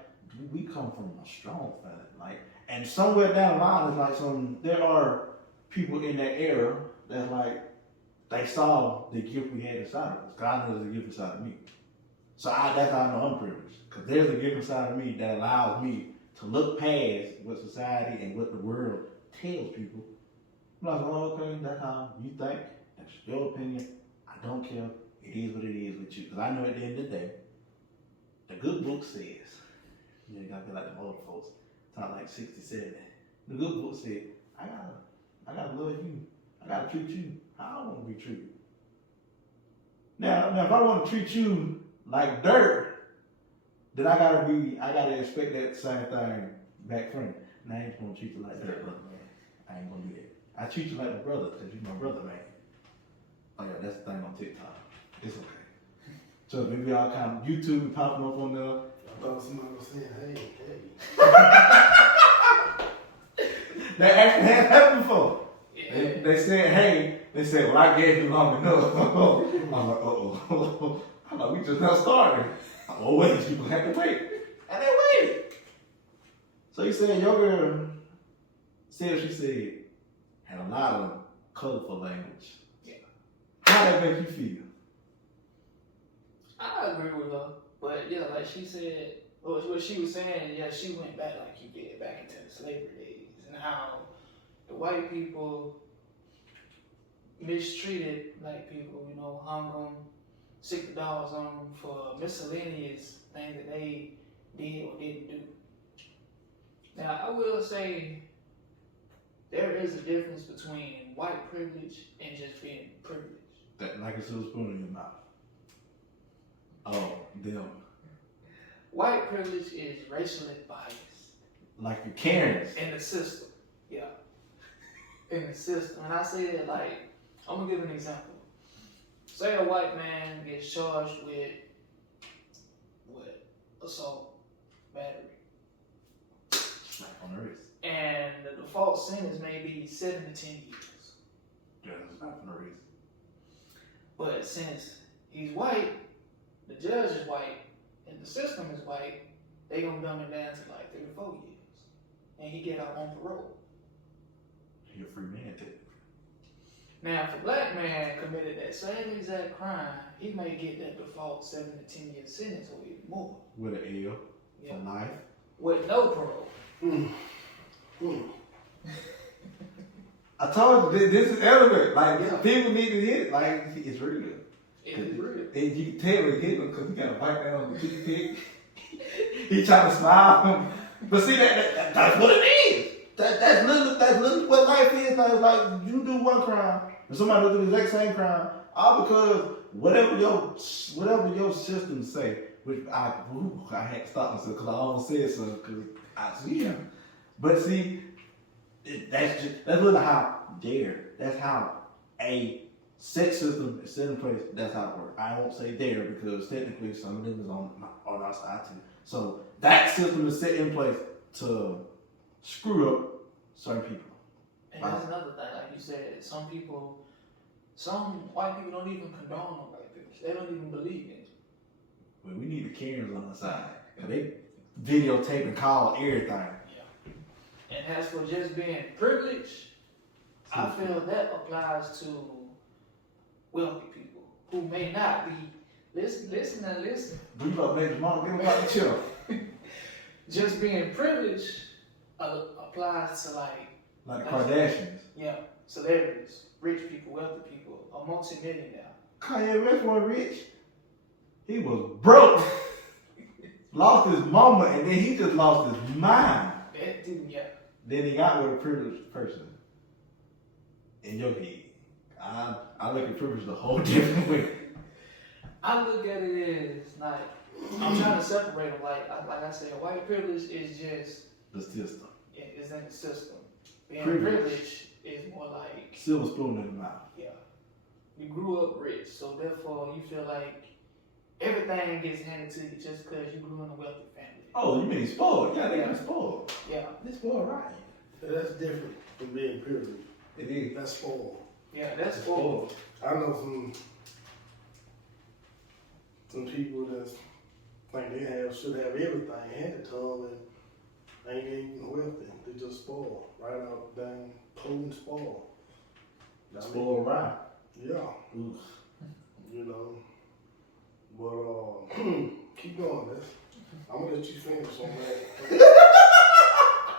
we come from a strong family, like, And somewhere down the line, it's like there are people in that era that's like, they saw the gift we had inside of us. Cause I know there's a gift inside of me. So that's how I know I'm privileged. Cause there's a gift inside of me that allows me to look past what society and what the world tells people. I'm like, oh, okay, that's how you think. That's your opinion. I don't care. It is what it is with you. Cause I know at the end of the day, the good book says, you gotta be like the old folks, talk like 67. The good book said, I gotta love you. I gotta treat you how I want to be treated. Now if I want to treat you like dirt, then I gotta expect that same thing back from you. Now I ain't gonna treat you like dirt, brother, man. I ain't gonna do that. I treat you like my brother, because you're my brother, man. Oh yeah, that's the thing on TikTok. It's okay. So maybe I'll kind of YouTube popping up on there. I thought somebody was saying, hey. That actually has happened before. Yeah. They said, hey, well, I gave you long enough. I'm like, uh-oh. I'm like, we just now started. Oh, wait, people have to wait. And they waited. So he said, your girl said what she said had a lot of colorful language. Yeah. How that make you feel? I agree with her, but yeah, like she said, what she was saying, yeah, she went back like you did, back into the slavery days, and how the white people mistreated black people, you know, hung them, sick the dogs on them for miscellaneous things that they did or didn't do. Now, I will say there is a difference between white privilege and just being privileged. That like a silver spoon in your mouth. Oh, them. White privilege is racially biased. Like your Karens. In the system, yeah. In the system. And I say that like, I'm gonna give an example. Say a white man gets charged with assault, battery. Slap on the wrist. And the default sentence may be 7 to 10 years. Yeah, slap on the wrist. But since he's white, the judge is white, and the system is white, they gonna dumb it down to like 3 to 4 years. And he get out on parole. He a free man, too. Now, if a black man committed that same exact crime, he may get that default 7 to 10 year sentence or even more. With an L Yeah. for life. With no parole. I told you, this is element. Like, Yeah. people need to hit it. Like, it's real. It is real. And you can tell he hit him because he got a bite down on the toothpick. He trying to smile. But see, that's what it is. That's literally what life is. Now, it's like you do one crime, and somebody will do the exact same crime, all because whatever your system say, which I had to stop myself because I almost said something because I see him. But see, that's literally that's how a set system is set in place. That's how it works. I won't say there because technically some of them is on our side too. So that system is set in place to screw up certain people. And that's another thing, like you said, some white people don't even condone on white people. They don't even believe in it. But we need the Karens on the side. They videotape and call everything. Yeah. And as for just being privileged, I feel that applies to wealthy people who may not be listen. We about to make the mom get about to chill. Just being privileged applies to like the Kardashians. Yeah, celebrities, rich people, wealthy people, a multi-millionaire. Kanye West was rich. He was broke. Lost his mama and then he just lost his mind. That dude, yeah. Then he got with a privileged person. In your head. I look at privilege the whole different way. I look at it as like, I'm trying to separate them. Like I said, white privilege is just The system. Yeah, it's in the system. Being Privilege. privileged is more like Silver spoon in the mouth. yeah. You grew up rich, so therefore you feel like everything gets handed to you just because you grew in a wealthy family. Oh, you mean spoiled? Yeah, they got spoiled. Yeah, They spoiled right. That's different from being privileged. It is. That's spoiled. yeah, that's spoiled. I know some people that think they should have everything handed to them, and ain't even wealthy. They just spoil. Right out down Poland spoil. Spoil right. Yeah. Oof. You know. But keep going, man. I'm gonna let you finish on that.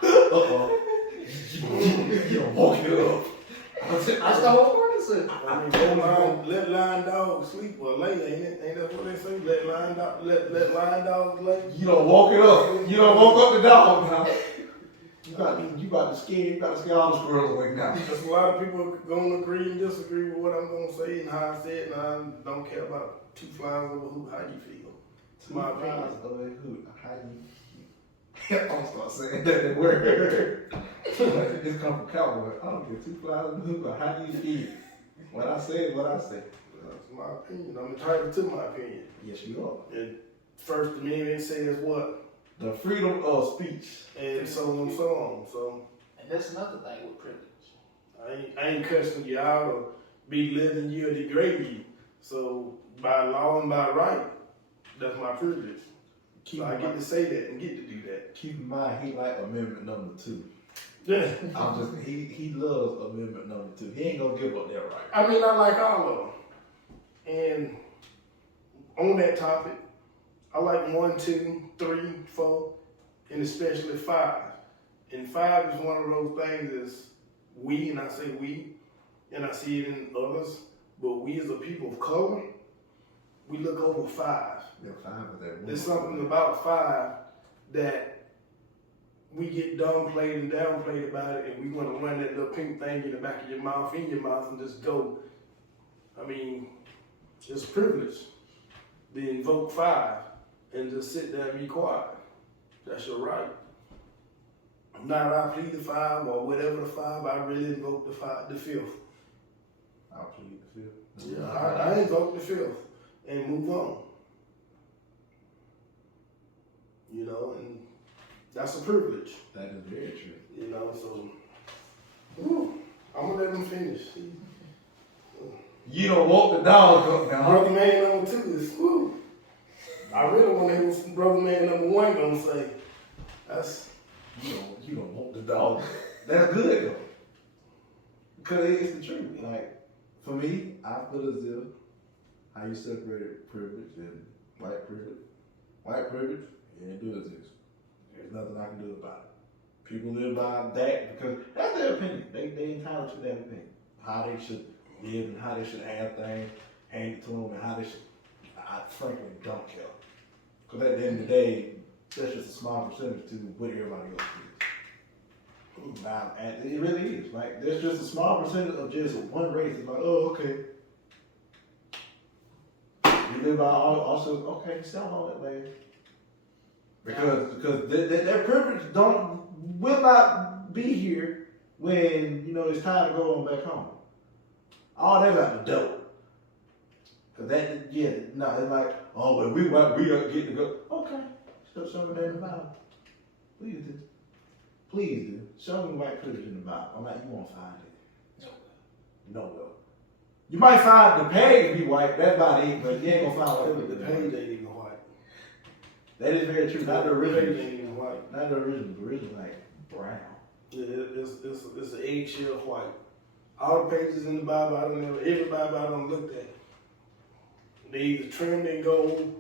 Uh-oh. You don't walk it up. That's the whole person. I mean, let lion dogs sleep or lay, ain't it? Ain't that what they say? Let lion dogs lay. You don't walk it up. You don't walk up the dog now. You got to scare all the squirrels away now. Just a lot of people gonna agree and disagree with what I'm gonna say and how I say it, and I don't care about two flies over who. How you feel? It's my opinion. How you? I'm gonna start saying that word. It's come from Cowboy. I don't care 2 flies in the hoop, but how do you feel? What I say is what I say. That's my opinion. I'm entitled to my opinion. Yes, you are. And First Amendment says what? The freedom of speech. And so on, so on. So And that's another thing with privilege. I ain't cussing you out or belittling you or degrading you. So by law and by right, that's my privilege. So I get to say that and get to do that. Keep in mind, he like Amendment number 2. Yeah. He loves Amendment number 2. He ain't gonna give up that right. I mean, I like all of them. And on that topic, I like 1, 2, 3, 4, and especially 5. And 5 is one of those things that's we, and I say we, and I see it in others, but we as a people of color, we look over 5. Yeah, 5 is that. There's something about 5 that we get downplayed and downplayed about it, and we want to run that little pink thing in the back of your mouth, in your mouth, and just go. I mean, it's a privilege to invoke 5 and just sit there and be quiet. That's your right. Not I plead the 5 or whatever the 5, I really invoke the 5th. I'll plead the 5th. Yeah, I invoke the 5th and move on. You know, and that's a privilege. That is very true. You know, so I'm gonna let him finish. You don't walk the dog up now. Brother man number 2 is I really want to hear what brother man number 1 gonna say. That's You don't walk the dog. That's good though. Because it's the truth. Like, for me, I feel as if how you separated privilege and white privilege. White privilege, it ain't do exist. There's nothing I can do about it. People live by that because that's their opinion. They entitled to that opinion. How they should live and how they should have things handed to them and how they should. I frankly don't care. Because at the end of the day, that's just a small percentage to what everybody else is. Now, and it really is. Like, there's just a small percentage of just one race. It's like, oh, okay. You live by also, okay, sell all that land. Because their privilege will not be here when, it's time to go on back home. All that's out the door. Cause it's like, oh, but we get to go. Okay, show me that in the Bible. Please do. Please do. Show me white privilege in the Bible. I'm like, you won't find it. Nowhere. You might find the page be white, that's about it, but you ain't gonna find white privilege. the page ain't even white. That is very true. Not the The original. page ain't even white. Not the original. The original like brown. Yeah, it's an eggshell white. All the pages in the Bible, every Bible I done looked at, they either trimmed in gold.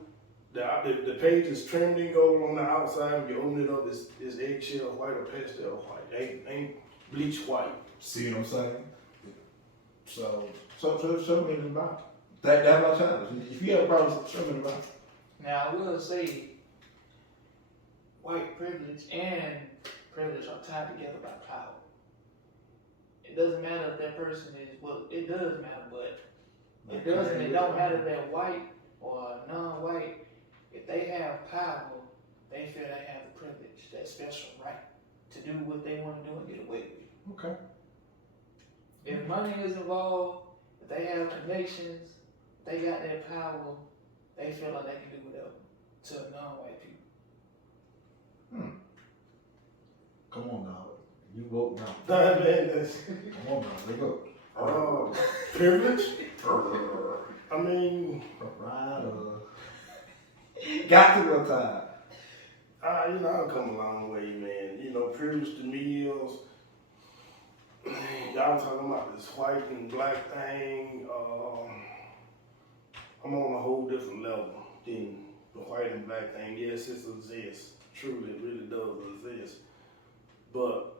The page is trimmed in gold on the outside. When you open it up, it's eggshell white or pastel white. Ain't bleach white. See what I'm saying? So show me in the Bible. That's my challenge. If you have a problem, show me in the Bible. Now, I will say, white privilege and privilege are tied together by power. It doesn't matter if that person it does matter, but it don't matter if they're white or non-white. If they have power, they feel they have the privilege, that special right to do what they want to do and get away with it. Okay. If money is involved, if they have connections, if they got that power, they feel like they can do whatever to non-white people. Come on now. You vote now. That's Come on now. Let's go. privilege. I mean, Right. Got to go time. I've come a long way, man. Privilege to meals. Y'all talking about this white and black thing. I'm on a whole different level than the white and black thing. Yes, it exists. Truly, it really does exist. But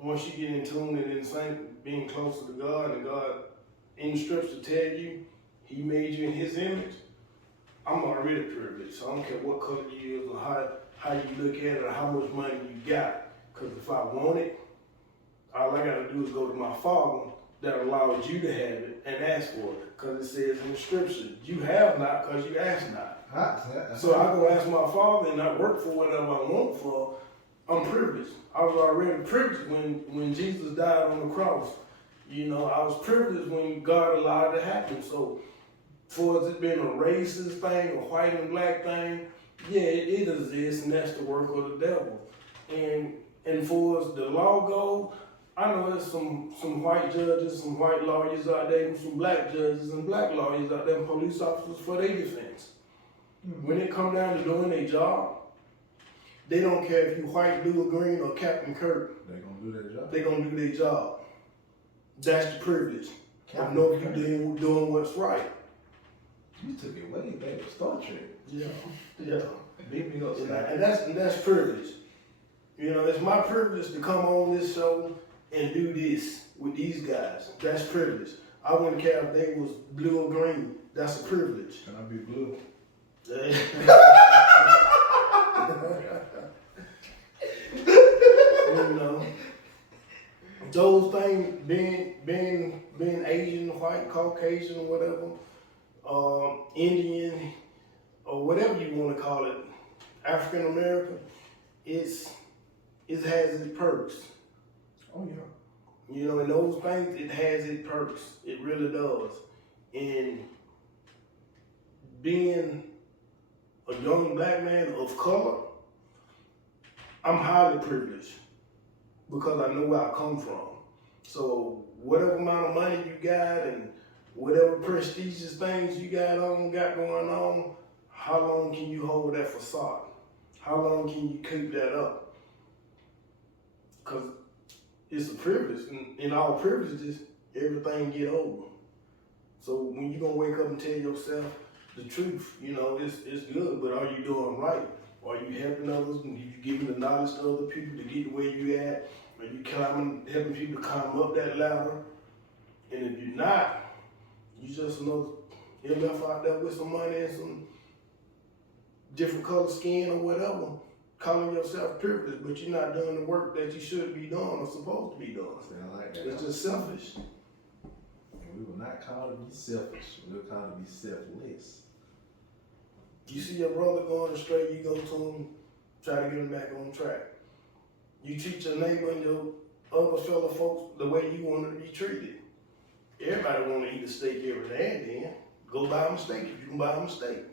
once you get in tune and in sync, being closer to God, and God in the scripture tell you He made you in His image, I'm already privileged. So I don't care what color you is or how you look at it or how much money you got. Because if I want it, all I got to do is go to my Father that allowed you to have it and ask for it. Because it says in the scripture, you have not because you ask not. So I go ask my Father and I work for whatever I want for. I'm privileged. I was already privileged when Jesus died on the cross. I was privileged when God allowed it to happen. So for it being a racist thing, a white and black thing, yeah, it exists, and that's the work of the devil. And for as the law goes, I know there's some white judges, some white lawyers out there, and some black judges and black lawyers out there, and police officers for their defense. When it comes down to doing their job, they don't care if you white, blue, or green, or Captain Kirk. They're going to do their job. They're going to do their job. That's the privilege of knowing you doing what's right. You took it way back to Star Trek. Yeah. Beat me up, And that's privilege. It's my privilege to come on this show and do this with these guys. That's privilege. I wouldn't care if they was blue or green. That's a privilege. Can I be blue? Those things, being Asian, white, Caucasian, whatever, Indian, or whatever you want to call it, African American, it has its perks. Oh yeah. In those things, it has its perks. It really does. And being a young black man of color, I'm highly privileged because I know where I come from. So whatever amount of money you got and whatever prestigious things you got going on, how long can you hold that facade? How long can you keep that up? Because it's a privilege. And in all privileges, everything get over. So when you're going to wake up and tell yourself the truth, it's good, but are you doing right? Are you helping others? Are you giving the knowledge to other people to get to where you at? Are you helping people to climb up that ladder? And if you're not, you just you're left out there with some money and some different color skin or whatever, calling yourself privileged, but you're not doing the work that you should be doing or supposed to be doing. I like that. It's just selfish. And we will not call to be selfish. We'll call to be selfless. You see your brother going astray, you go to him, try to get him back on track. You treat your neighbor and your other fellow folks the way you want to be treated. Everybody want to eat a steak every now and then. Go buy them a steak if you can buy them a steak.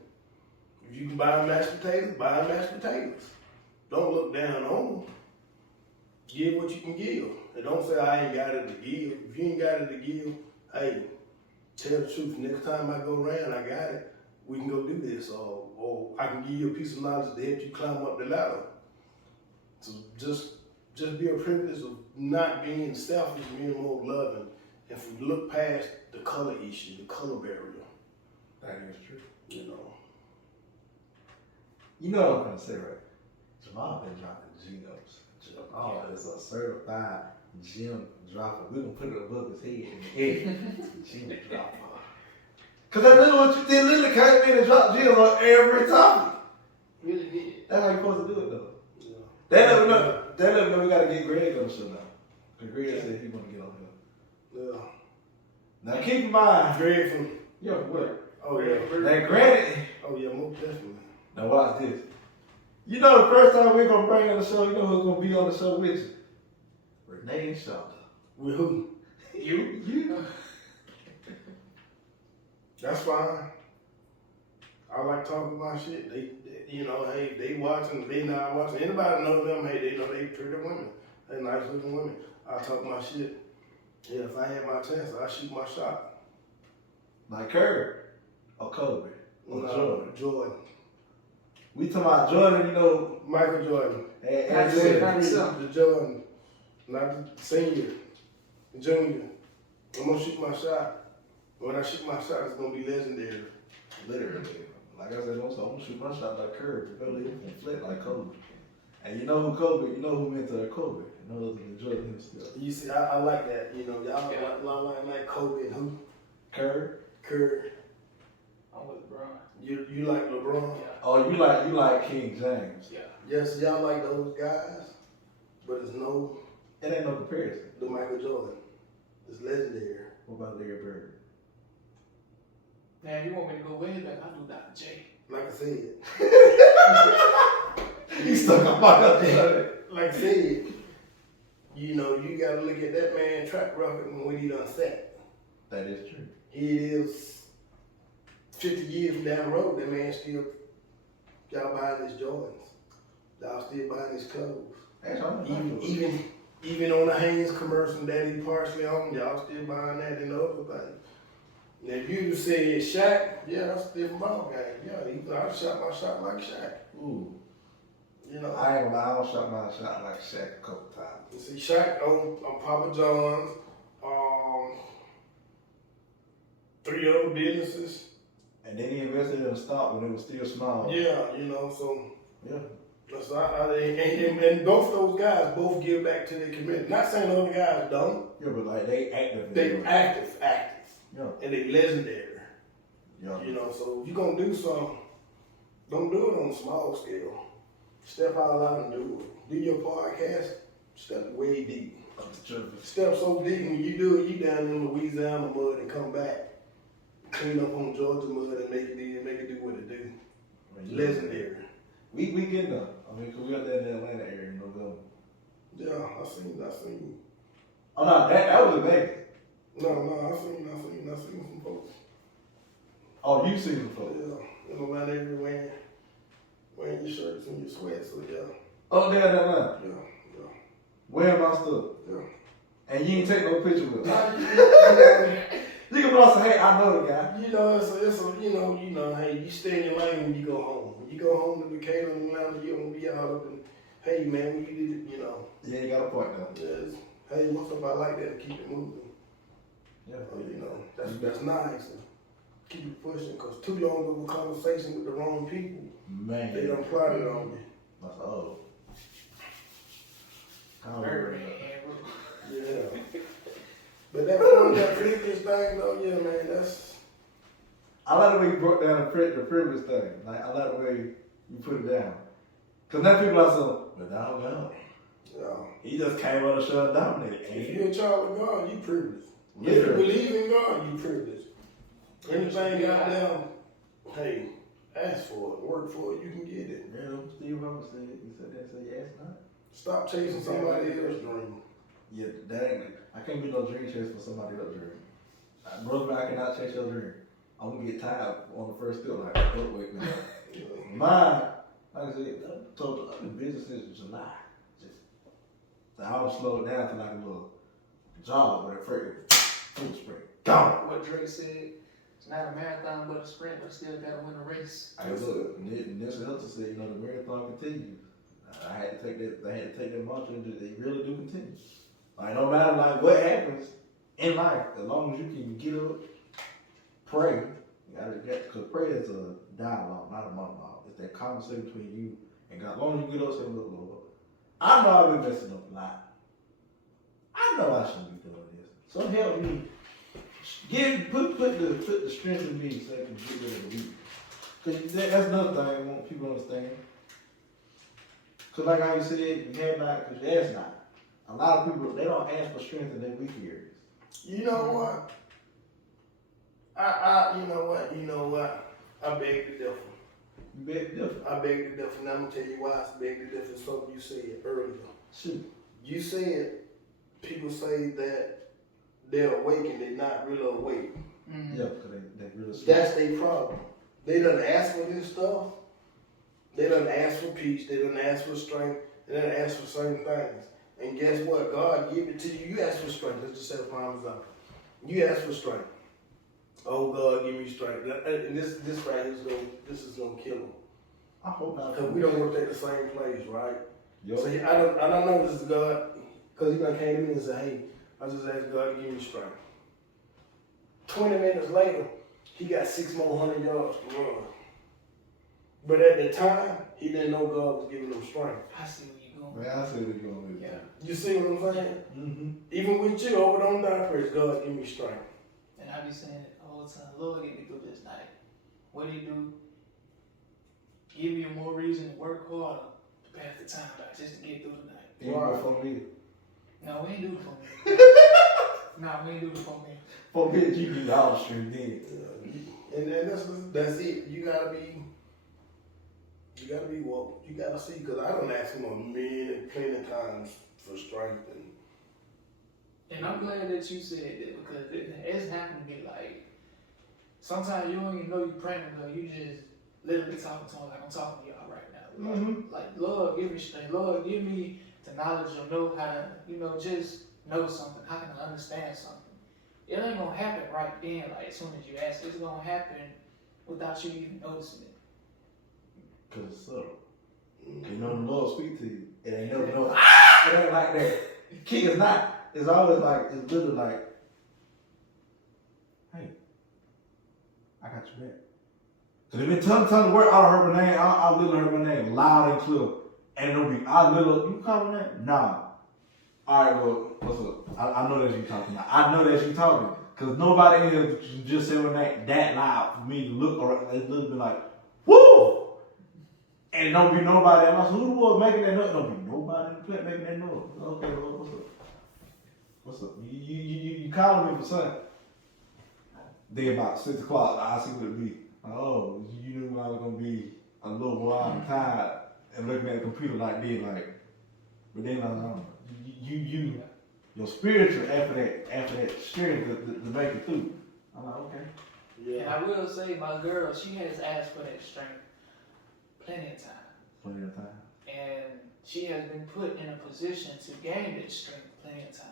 If you can buy them mashed potatoes, buy them mashed potatoes. Don't look down on them. Give what you can give. And don't say, I ain't got it to give. If you ain't got it to give, hey, tell the truth. Next time I go around, I got it. We can go do this. Or I can give you a piece of knowledge to help you climb up the ladder. So just be a privilege of not being selfish, being more loving. And if we look past the color issue, the color barrier. That is true. You know what I'm going to say, right? Jamal been dropping Genos. Jamal is a certified gym dropper. We're going to put it above his head in the air. Gym dropper. Because I know what you did. Literally came in and dropped gems on every topic. Really did. That's how you're supposed to do it, though. Yeah. They never know we got to get Greg on the show now. Because Greg said he want to get on here. Yeah. Now keep in mind. Greg from. Yeah, what? Oh yeah. Now granted. Oh yeah, most definitely. Now watch this. You know the first time we're going to bring on the show, you know who's going to be on the show with you? Renee and Shonda. With who? You. That's fine. I like talking about shit. They hey, they watching, they not watching. Anybody know them, hey, they know they pretty women. They nice looking women. I talk my shit. Yeah, if I had my chance, I shoot my shot. Like Curry or Kobe or Jordan. Jordan. We talking about Jordan, you know. Michael Jordan. And The Jordan, not the senior, the junior. I'm gonna shoot my shot. When I shoot my shot, it's gonna be legendary. literally, like I said, I'm gonna shoot my shot like Curry. Really, and flit like Kobe. And you know who Kobe? You know who mentored Kobe? You know the Jordan himself. You see, I like that. You know, y'all like Kobe and who? Curry. I'm with LeBron. You like LeBron? Yeah. Oh, you like King James. Yeah. Yes, y'all like those guys, but it's no It ain't no comparison. the Michael Jordan. It's legendary. What about Larry Bird? Now, if you want me to go way back, I'll do Dr. J. Like I said. He stuck up on that. Like I said, you know, you gotta look at that man track record and what he done set. That is true. He is 50 years down the road, that man still, y'all buying his Jordans. Y'all still buying his clothes. Even on the Hanes commercial that he partially owned, y'all still buying that and the other thing. Now, if you said Shaq, yeah, that's a different ball game. Yeah, I shot my shot like Shaq. Ooh. You know, I ain't gonna lie, I don't shot my shot like Shaq a couple times. you see Shaq on Papa John's, 3 other businesses. And then he invested in a stock when it was still small. Yeah, you know, so Yeah. that's and both those guys both give back to their community. Not saying the other guys don't. Yeah, but like they active. They active, Yeah. and they legendary. Yeah. You know, so if you're gonna do something, don't do it on a small scale. Step out loud and do it. Do your podcast, step way deep. Step so deep when you do it, you down in Louisiana mud and come back, clean up on Georgia mud and make it do what it do. Legendary. We getting up. I mean, 'cause we up there in the Atlanta area in November. Yeah, I seen. Oh no, that was amazing. No, I seen some folks. Oh, you seen the folks. Yeah, in Atlanta area wearing your shirts and your sweats, so yeah. Oh, there in Atlanta. Yeah. Wearing my stuff. Yeah. And you ain't take no picture with Nah, it. You can also say, hey, I know the guy. You know, it's a you know, hey, you stay in your lane when you go home. When you go home to Decatur and Atlanta, you don't be out up and, hey man, when you did it, you know. Yeah, you got a point though. Yes. Hey, what's up? I like that to keep it moving. Yeah. You know, that's nice. And keep it pushing, because too long of a conversation with the wrong people, Man. they done plotted on you. That's Birdman, Yeah. But that previous thing though, yeah man, that's. I like the way you broke down the previous thing. Like, I like the way you put it down. Because now people are so, without God. Yeah. He just came on the show and dominated. If you're a child of God, you privileged. Yeah. If you believe in God, you privileged. Anything out there, hey, ask for it, work for it, you can get it. Yeah, Steve Harvey said, he said that, so you ask not. Stop chasing somebody else's dream. Yeah, that ain't, I can't be no dream chase for somebody else's dream. Brother, I cannot chase your dream. I'm gonna get tired on the first step, like, don't wait, man. Mine, like I said, I told you, I've been busy since July. I was slowed down to like a little jog, but at first, full sprint. Gone. What Drake said, it's not a marathon but a sprint, but still gotta win a race. I look, Nipsey Hussle said, you know, the marathon continues. I had to take that mantra, and they really do continue. Like, no matter like what happens in life, as long as you can get up, pray, you gotta get, because prayer is a dialogue, not a monologue. It's that conversation between you and God. As long as you get up, say, look, Lord, I know I've been messing up a lot. I know I shouldn't be doing this. So help me. Put the strength in me so I can get rid of the weak. Because that's another thing I want people to understand. Because like how you said, you have not because you ask not. A lot of people, they don't ask for strength in their weak areas. You know what? You know what? I beg to differ. You beg to differ. I beg to differ. Now I'm gonna tell you why I beg to differ. Something you said earlier. Shoot. You said people say that they're awake and they're not really awake. Mm-hmm. Yeah, because they really That's their problem. They done ask for this stuff. They done ask for peace. They done ask for strength. They done ask for certain things. And guess what? God give it to you. You ask for strength. Let's just set a prime example. You ask for strength. Oh God, give me strength. And this right here is gonna kill them. I hope not. Because we don't work at the same place, right? Yo. So I don't know this is God, because he done came to me and said, hey, I just asked God to give me strength. 20 minutes later, he got 6 more 100 yards to run. But at the time, he didn't know God was giving him strength. I see where you're going. Man, I see what you're going with. Yeah. You see what I'm saying? Mm-hmm. Even with you over on diapers, God give me strength. And I be saying it all the time. Lord, get me through this night. What do you do? Give me more reason to work harder to pass the time back just to get through the night. You are for me. No, we ain't do it for me. No, we ain't do it for me. For me, you need all the strength then. And that's it. You gotta be woke. You gotta see, because I don't ask him plenty of times for strength. And I'm glad that you said that, because it's happened to me. Like, sometimes you don't even know you're praying, though. You just literally talking to him like I'm talking to y'all right now. Like, like, Lord, give me strength. Lord, give me the knowledge or know how to, just know something. How can I understand something? It ain't gonna happen right then, like as soon as you ask. It's gonna happen without you even noticing it. Because it's subtle. You know the Lord speak to you. It ain't never it ain't like that. Key is not. It's always like, it's literally like, hey, I got your back. So they've been telling the word, I heard my name, I literally heard my name loud and clear. And it'll be, you call my name? Nah. Alright, well, what's up? I know that's you talking now. I know that's you talking. Because nobody in here can just say my name that loud for me to look or it's literally be like, woo! And don't be nobody else. Who the was making that noise? Don't be nobody in the plant making that noise. Okay, well, what's up? What's up? You calling me for something? Then about 6 o'clock, I see what it be. Oh, you knew I was gonna be a little while and tired and looking at the computer like this, like. But then I don't know. Your spiritual after that strength to make it through. I'm like, okay. Yeah. And I will say, my girl, she has asked for that strength plenty of times. Plenty of time. And she has been put in a position to gain that strength plenty of times.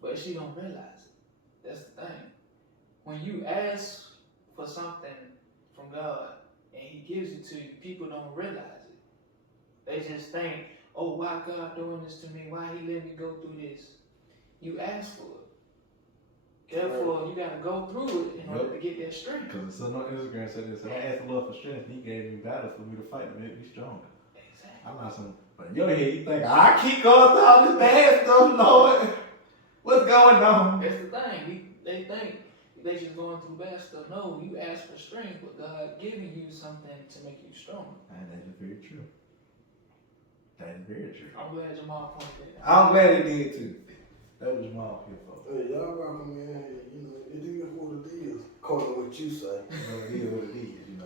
But she don't realize it. That's the thing. When you ask for something from God and he gives it to you, people don't realize it. They just think, oh, why God doing this to me? Why he let me go through this? You ask for it. Therefore, you got to go through it in order to get that strength. Because the son on Instagram said this. I asked the Lord for strength. He gave me battle for me to fight to make me stronger. Exactly. I'm not some. But in your head, you think, I keep going through all this bad stuff, Lord. What's going on? That's the thing. They think they just going through bad stuff. No, you ask for strength, but God giving you something to make you stronger. And that is very true. That is very true. I'm glad Jamal pointed that out. I'm glad he did too. That was Jamal here for. Hey, y'all welcome, man. It is what it is, according to what you say. It is what it is,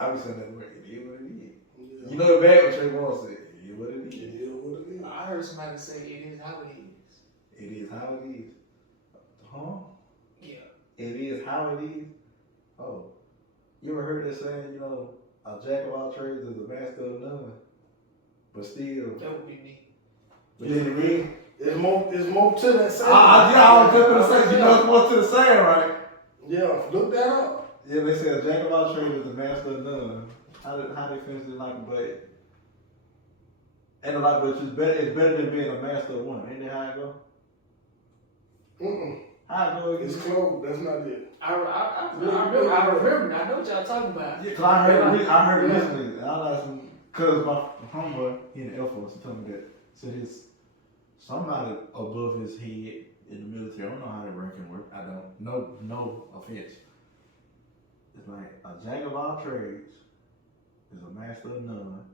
I be saying that word, it is what it is. Yeah. You know the bad what Trey Wall said, it is what it is. It is what it is. I heard somebody say it is how it is. It is how it is. Huh? Yeah. It is how it is. Oh. You ever heard that saying, a jack of all trades is a master of none? But still. That would be me. But then it really. There's more to that saying. I was just going to say, it's more to the saying, right? Yeah, look that up. Yeah, they say a jack of all trades is a master of none. How they finish it like a blade? And like, but it's better than being a master of one. Ain't that how it go? How it go again? It's close. That's not it. I remember. I know what y'all talking about. Yeah, cause I heard it recently. And I like cause my homeboy, he in the Air Force, he told me that. So somebody above his head in the military. I don't know how the ranking work. I don't. No offense. It's like a jack of all trades is a master of none.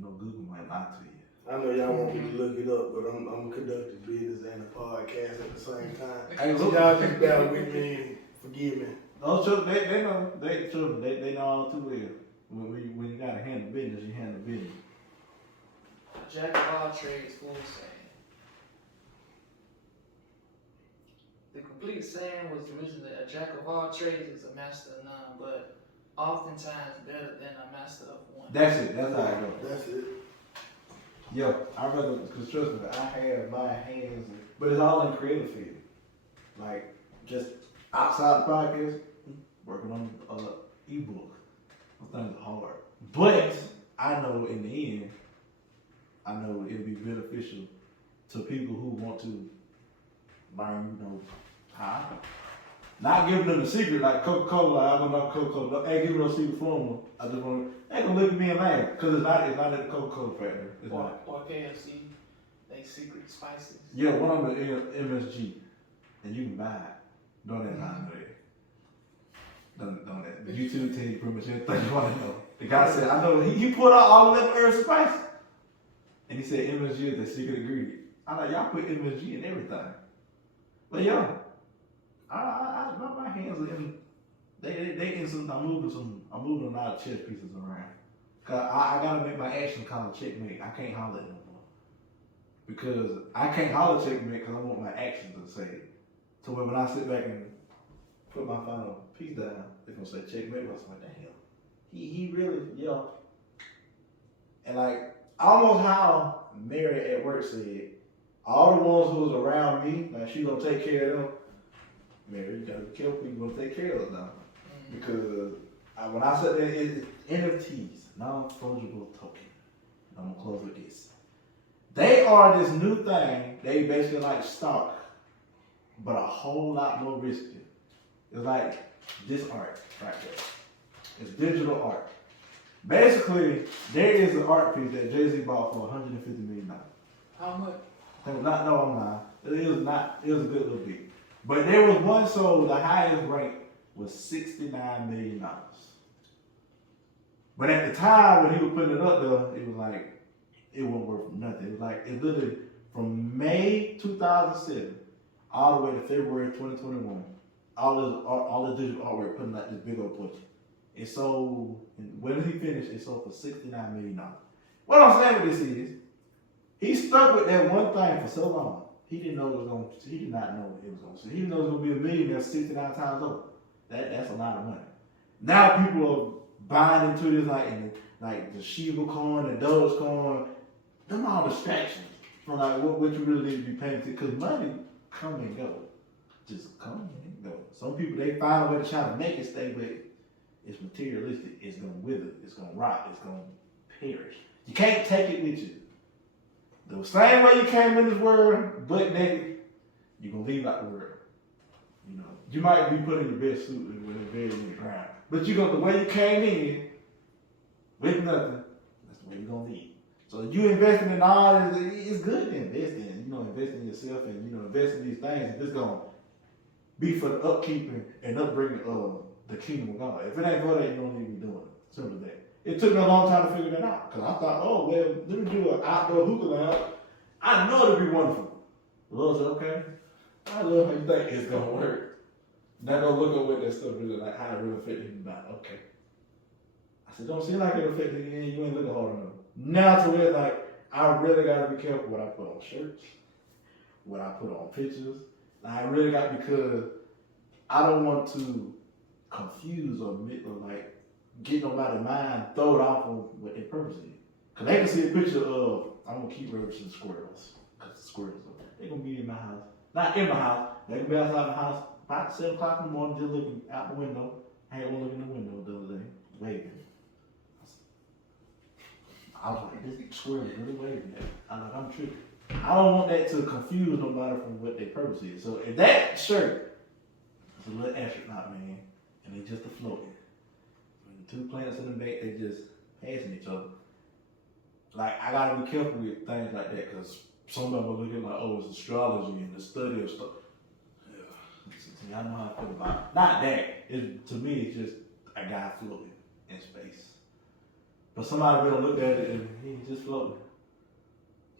Google might lie to you. I know y'all want me to look it up, but I'm conducting business and a podcast at the same time. Hey, So look. y'all just bear with me and forgive me. No, children, they know. They know all too well. When you gotta handle business, you handle business. Jack of all trades, full saying. The complete saying was originally a jack of all trades is a master of none, but oftentimes better than a master of one. That's it. That's how it goes. That's it. Yeah, I rather, because trust me, I have my hands, but it's all in creative field. Like, just outside the podcast, working on ebook. Those things are hard. But I know in the end, I know it'll be beneficial to people who want to learn, how. Not giving them the secret like Coca-Cola. I don't know Coca-Cola. I ain't giving them no secret formula. I just want they gonna look at me and laugh because it's not at the Coca-Cola factory. It's not. Or KFC, they secret spices. Yeah, one of them is MSG, and you can buy it. Don't that line there. Don't that. The YouTube tell you pretty much everything you want to know. The guy said, I know he put out all of them herbs and spices, and he said MSG is the secret ingredient. I'm like, y'all put MSG in everything, but yeah. My hands are in. They in some. I'm moving a lot of chess pieces around. Cause I gotta make my action call checkmate. I can't holler no more because I can't holler checkmate because I want my action to say it. So when I sit back and put my final piece down, they're gonna say checkmate. I was like, damn, he really And like almost how Mary at work said, all the ones who was around me, like she gonna take care of them. Mary, you gotta be careful. People gonna take care of us now, because when I said that, it's NFTs, non-fungible token. I'm gonna close with this. They are this new thing. They basically like stock, but a whole lot more risky. It's like this art right there. It's digital art. Basically, there is an art piece that Jay-Z bought for $150 million. How much? I'm lying. It was a good little bit. But there was one sold, the highest rank was $69 million. But at the time when he was putting it up there, it was like, it wasn't worth nothing. It was like, it literally, from May 2007 all the way to February 2021, all the digital artwork putting out this big old portrait. It sold, when he finished, it sold for $69 million. What I'm saying with this is, he stuck with that one thing for so long. He didn't know it was going. He did not know it was going to. He didn't know it was going to be a millionaire 69 times over. That's a lot of money. Now people are buying into this like the Shiba coin, the Doge coin. Them all distractions from like what you really need to be paying attention. Because money come and go, just come and go. Some people they find a way to try to make it stay, but it's materialistic. It's gonna wither. It's gonna rot. It's gonna perish. You can't take it with you. The same way you came in this world, butt naked, you're going to leave out the world. You might be put in your best suit with a very neat round. But the way you came in, with nothing, that's the way you're going to leave. So you investing in all this, it's good to invest in. Invest in yourself and, invest in these things. If it's going to be for the upkeeping and upbringing of the kingdom of God. If it ain't for that, you don't need to be doing it. Simple as that. It took me a long time to figure that out. Because I thought, let me do an outdoor hookah lounge. I know it'll be wonderful. The Lord said, okay, I love how you think it's going to work. Now go look at what that stuff really like, how it really affected you. Okay. I said, don't seem like it affected you. You ain't looking hard enough. Now to where like, I really got to be careful what I put on shirts, what I put on pictures. I really got, because I don't want to confuse or like, get nobody's mind, throw it off of what their purpose is. Because they can see a picture of, I'm going to keep referencing squirrels. Because the squirrels, they're going to be in my house. Not in my house. They can be outside the house about 7 o'clock in the morning, just looking out the window. I had one looking in the window the other day, waving. I was like, this squirrel is really waving at me. I'm tripping. I don't want that to confuse nobody from what their purpose is. So if that shirt is a little astronaut, man, and they just a floating. Two plants in the back, they just passing each other. Like, I gotta be careful with things like that, because some of them are looking like, oh, it's astrology and the study of stuff. Yeah. See, I know how I feel about it. Not that. To me, it's just a guy floating in space. But somebody really looked at it and he's just floating.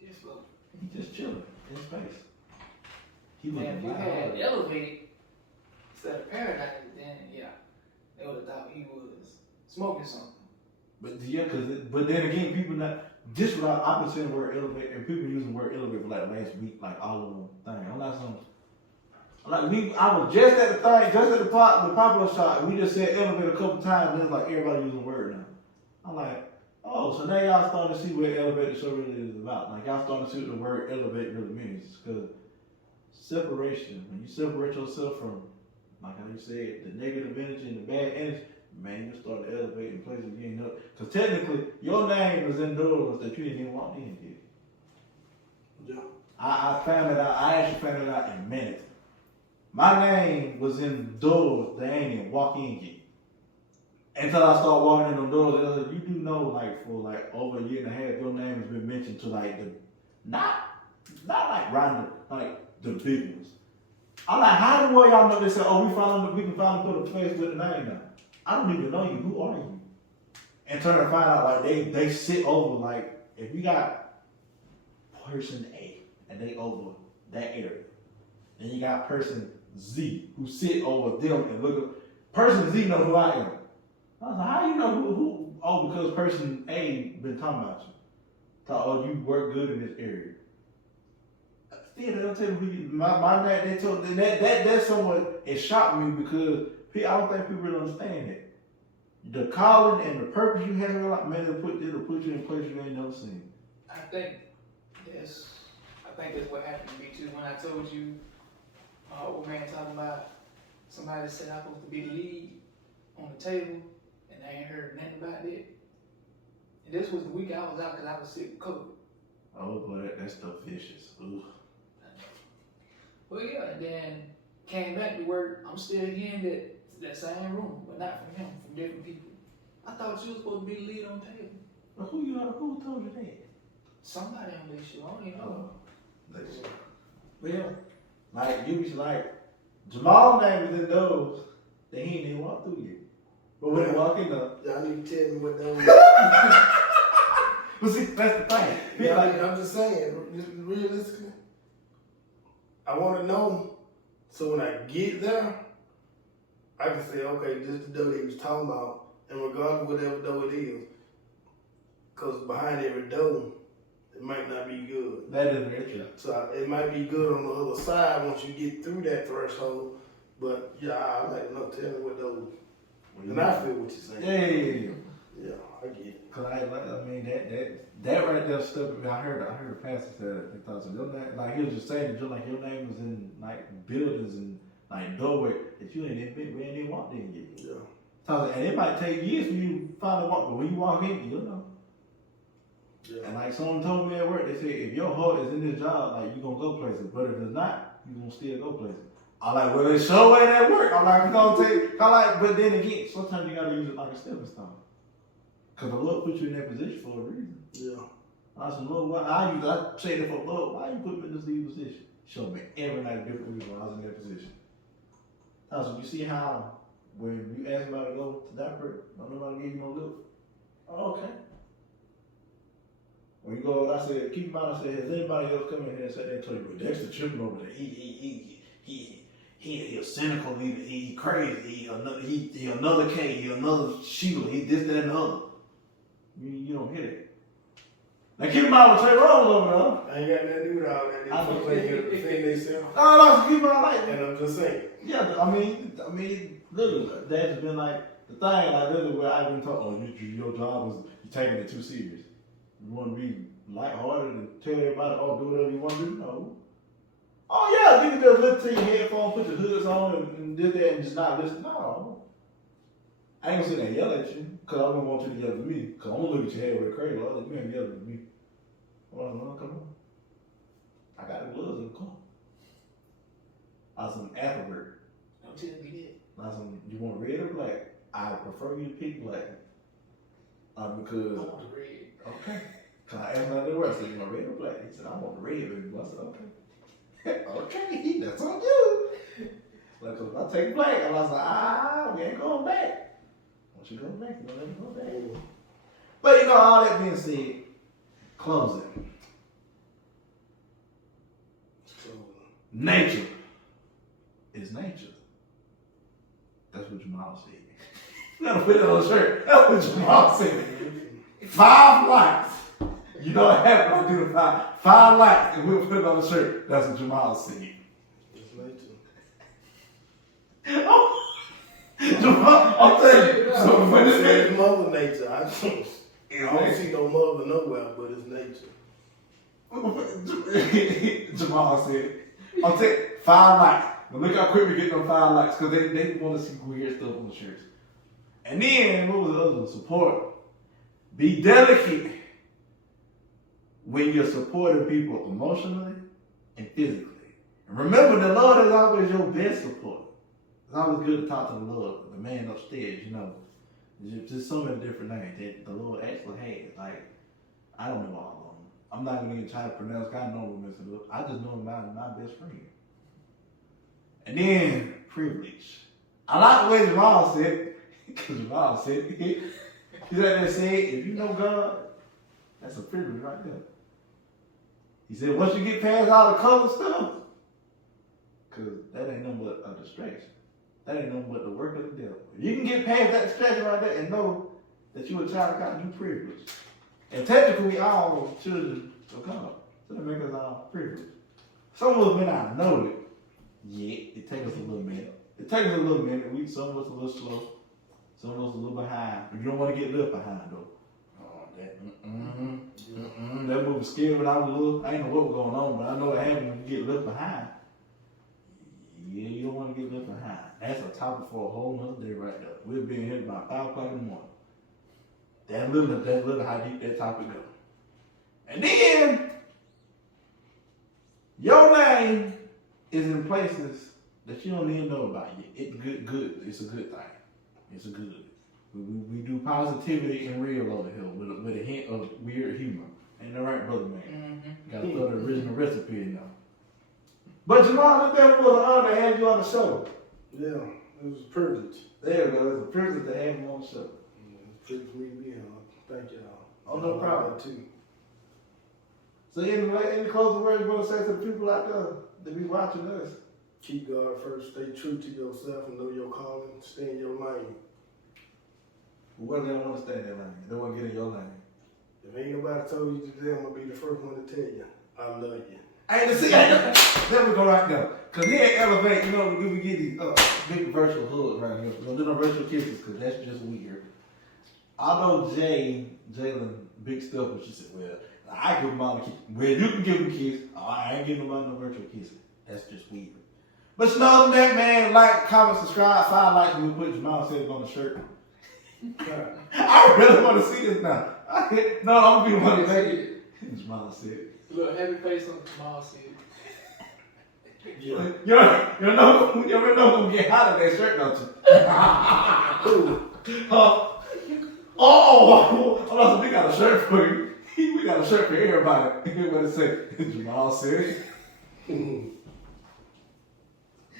Just floating. He's just chilling in space. He Man, if you looking had like elevated instead of paradise, then yeah, they would have thought he was smoking something. But yeah, but then again, people not. This what I've been saying the word elevate, and people using the word elevate for like last week, like all of them things. I'm not some. I was just at the thing, just at the popular shop, and we just said elevate a couple times, and it's like everybody using the word now. I'm like, oh, so now y'all starting to see what elevate the show really is about. Like y'all starting to see what the word elevate really means, because separation. When you separate yourself from like how you said, the negative energy and the bad energy, man, you start to elevate in places you ain't know. Because technically, your name is in doors that you didn't even walk in yet. Yeah. I found it out. I actually found it out in minutes. My name was in doors that I ain't even walk in yet. Until I start walking in them doors, and I was like, you do know, like for like over a year and a half, your name has been mentioned to like the not like random, like the big ones. I'm like, how the way y'all know they say, oh, we can finally put a face with the name now. I don't even know you. Who are you? And turn to find out like they sit over like if you got person A and they over that area, then you got person Z who sit over them and look at person Z know who I am. I was like, how you know who? Oh, because person A been talking about you. Thought, oh, you work good in this area. Still, they don't tell me who you. My name. They told that's somewhat. It shocked me because I don't think people really understand it. The calling and the purpose you have in your life, man, it'll put you in places you ain't never seen. I think that's what happened to me too. When I told you, old man talking about somebody said I'm supposed to be the lead on the table, and I ain't heard nothing about that. And this was the week I was out because I was sick with COVID. Oh boy, that stuff vicious. Ooh. Well, yeah, and then came back to work. I'm still hearing that same room, but not from him, from different people. I thought you was supposed to be the lead on the table. But who told you that? Somebody on this show, I don't even know. Well, yeah, like you was like Jamal's name is in those that he ain't even walk through yet. But when he walking up, Y'all need to tell me what those. but see, that's the thing. Yeah, like, I'm just saying, realistically, I want to know so when I get there, I can say, okay, this is the dough he was talking about, and regardless of whatever dough it is, because behind every dough, it might not be good. That is very true. So it might be good on the other side once you get through that threshold, but yeah, I like to know, tell me what those, and I feel what you're saying. Yeah. Yeah, I get it. Cause I mean that right there stuff. I heard a pastor said they thought so your name, like he was just saying just like your name was in like buildings and like doorway that you ain't even walked in yet. Yeah. So, and it might take years for you to finally walk, but when you walk in, you'll know. Yeah. And like someone told me at work, they said if your heart is in this job, like you gonna go places, but if it's not, you gonna still go places. I'm like, well, it sure ain't at work. I'm like, but then again, sometimes you gotta use it like a stepping stone. Cause the Lord put you in that position for a reason. Yeah. I said, Lord, I say that for Lord, why you put me in this lead position? Showed me every night different reason why I was in that position. I said, you see how when you ask somebody to go to that person, nobody gave you no look. Oh, okay. When you go, I said, keep in mind, I said, has anybody else come in here and said they told you, but Dexter tripping over there? He a cynical leader. He crazy. He another K. He another Sheila. He this, that, and the other. You don't hear that. Now keep in mind what Trey Rose over there. I ain't got nothing to do with all that. They supposed to make the thing they sell. No, keep in mind like that. And I'm just saying. Yeah, I mean, literally, that's been like the thing. Like literally, where I've been told, oh, your job is you taking it too serious. You want to be lighthearted and tell everybody, oh, do whatever you want to do. No. Oh yeah, you can just listen to your headphones, put your hoods on, and do that, and just not listen. No, I ain't gonna sit there and yell at you, cause I don't want you to yell at me, cause I'm gonna look at your head with a cradle. You ain't yelling at me. Well, no, come on. I got the gloves in the car. I was some afterward. Don't tell me that. I was some, you want red or black? I prefer you to pick black. Because. I want the red. Okay. Cause I asked my other I said, you want red or black? He said, I want the red, baby. I said, okay. Okay, that's on you. Like, cause if I take black, I was like, we ain't going back. Once you go back, you don't let me go back. But all that being said, closing. So, Nature is nature. That's what Jamal said. You gotta put it on the shirt. That's what Jamal said. 5 likes. You know what happened? I'll do the 5 likes and we'll put it on the shirt. That's what Jamal said. it's nature. Oh, Jamal, I'm telling you. So when this It's mother nature. I don't see no mother nowhere, but it's nature. Jamal said, I'll take 5 likes. But look how quick we get them 5 likes because they want to see weird stuff on the shirts. And then, what was the other one? Support. Be delicate when you're supporting people emotionally and physically. And remember, the Lord is always your best support. It's always good to talk to the Lord, the man upstairs, you know. There's just so many different names that the Lord actually has. Like, I don't know all of them. I'm not going to even try to pronounce. God knows what I'm messing up. I just know my best friend. And then, privilege. I like the way Jamal said it. Because Jamal said it. He said that said, if you know God, that's a privilege right there. He said, once you get past all the color stuff, because that ain't nothing but a distraction. That ain't nothing but the work of the devil. If you can get past that distraction right there and know that you're a child of God, you privileged. And technically, we all children of God. So that makes us all privileged. Some of us may not know it yet. It takes us a little minute. Some of us a little slow. Some of us a little behind. But you don't want to get left behind, though. That movie scared when I was little. I didn't know what was going on, but I know what happened when you get left behind. Yeah, you don't want to get left behind. That's a topic for a whole nother day right there. We're being here about 5 o'clock in the morning. That's little how deep that topic goes. And then, your name is in places that you don't even know about yet. It's good. It's a good thing. It's a good. We do positivity and real over here with a hint of weird humor. Ain't that right, brother man? Mm-hmm. Gotta throw the original recipe in there. But Jamal, it was an honor to have you on the show. Yeah, it was a privilege. There you go. It's a privilege to have you on the show. Yeah, it's a privilege for me to be on. Thank y'all. Oh, no problem. Too. So any closing words you want to say to the people out there that be watching us? Keep God first. Stay true to yourself and know your calling. Stay in your lane. What if they don't want to stay in their lane? They want to get in your lane. If ain't nobody told you today, I'm going to be the first one to tell you, I love you. There we go right now. Because here at Elevate, you know, we get these big virtual hugs right here. We're going to do no virtual kisses because that's just weird. I know Jalen, big stuff, but she said, well, I give him all a kiss. Well, you can give him a kiss. Oh, I ain't giving nobody no virtual kisses. That's just weird. But you know that, man, like, comment, subscribe, 5 likes, and we put Jamal said it on the shirt. I really want to see this now. No, I'm going to be the one to make it. Jamal said it. Look, heavy face on Jamal said. Yeah. You already know who get hot in that shirt, don't you? Oh, we got a shirt for you. We got a shirt for everybody. What it say? Jamal said it.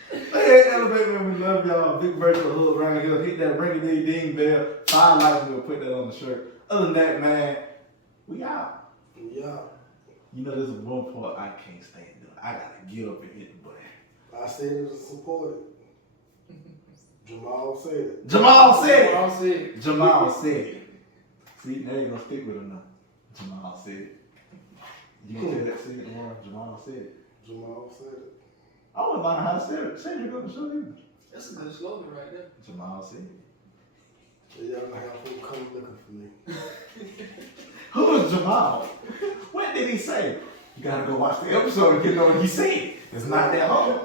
Hey, Elevate, man, we love y'all. Big virtual hug around here. Hit that ring-a-ding-ding bell. 5 likes, and we'll put that on the shirt. Other than that, man, we out. Yeah. You know, there's one part I can't stand doing. I gotta get up and hit the button. I said it was supported. Jamal said it. Jamal said it. Jamal said it. Jamal said it. See, now you're gonna stick with him now. Jamal said it. You gonna say that thing tomorrow? Jamal said it. Jamal said it. I wouldn't mind how to say it. Say it, go to show you. That's a good slogan right there. Jamal said it. So y'all gonna have to come looking for me. Who is Jamal? What did he say? You gotta go watch the episode and get to know what he said. It's not that hard.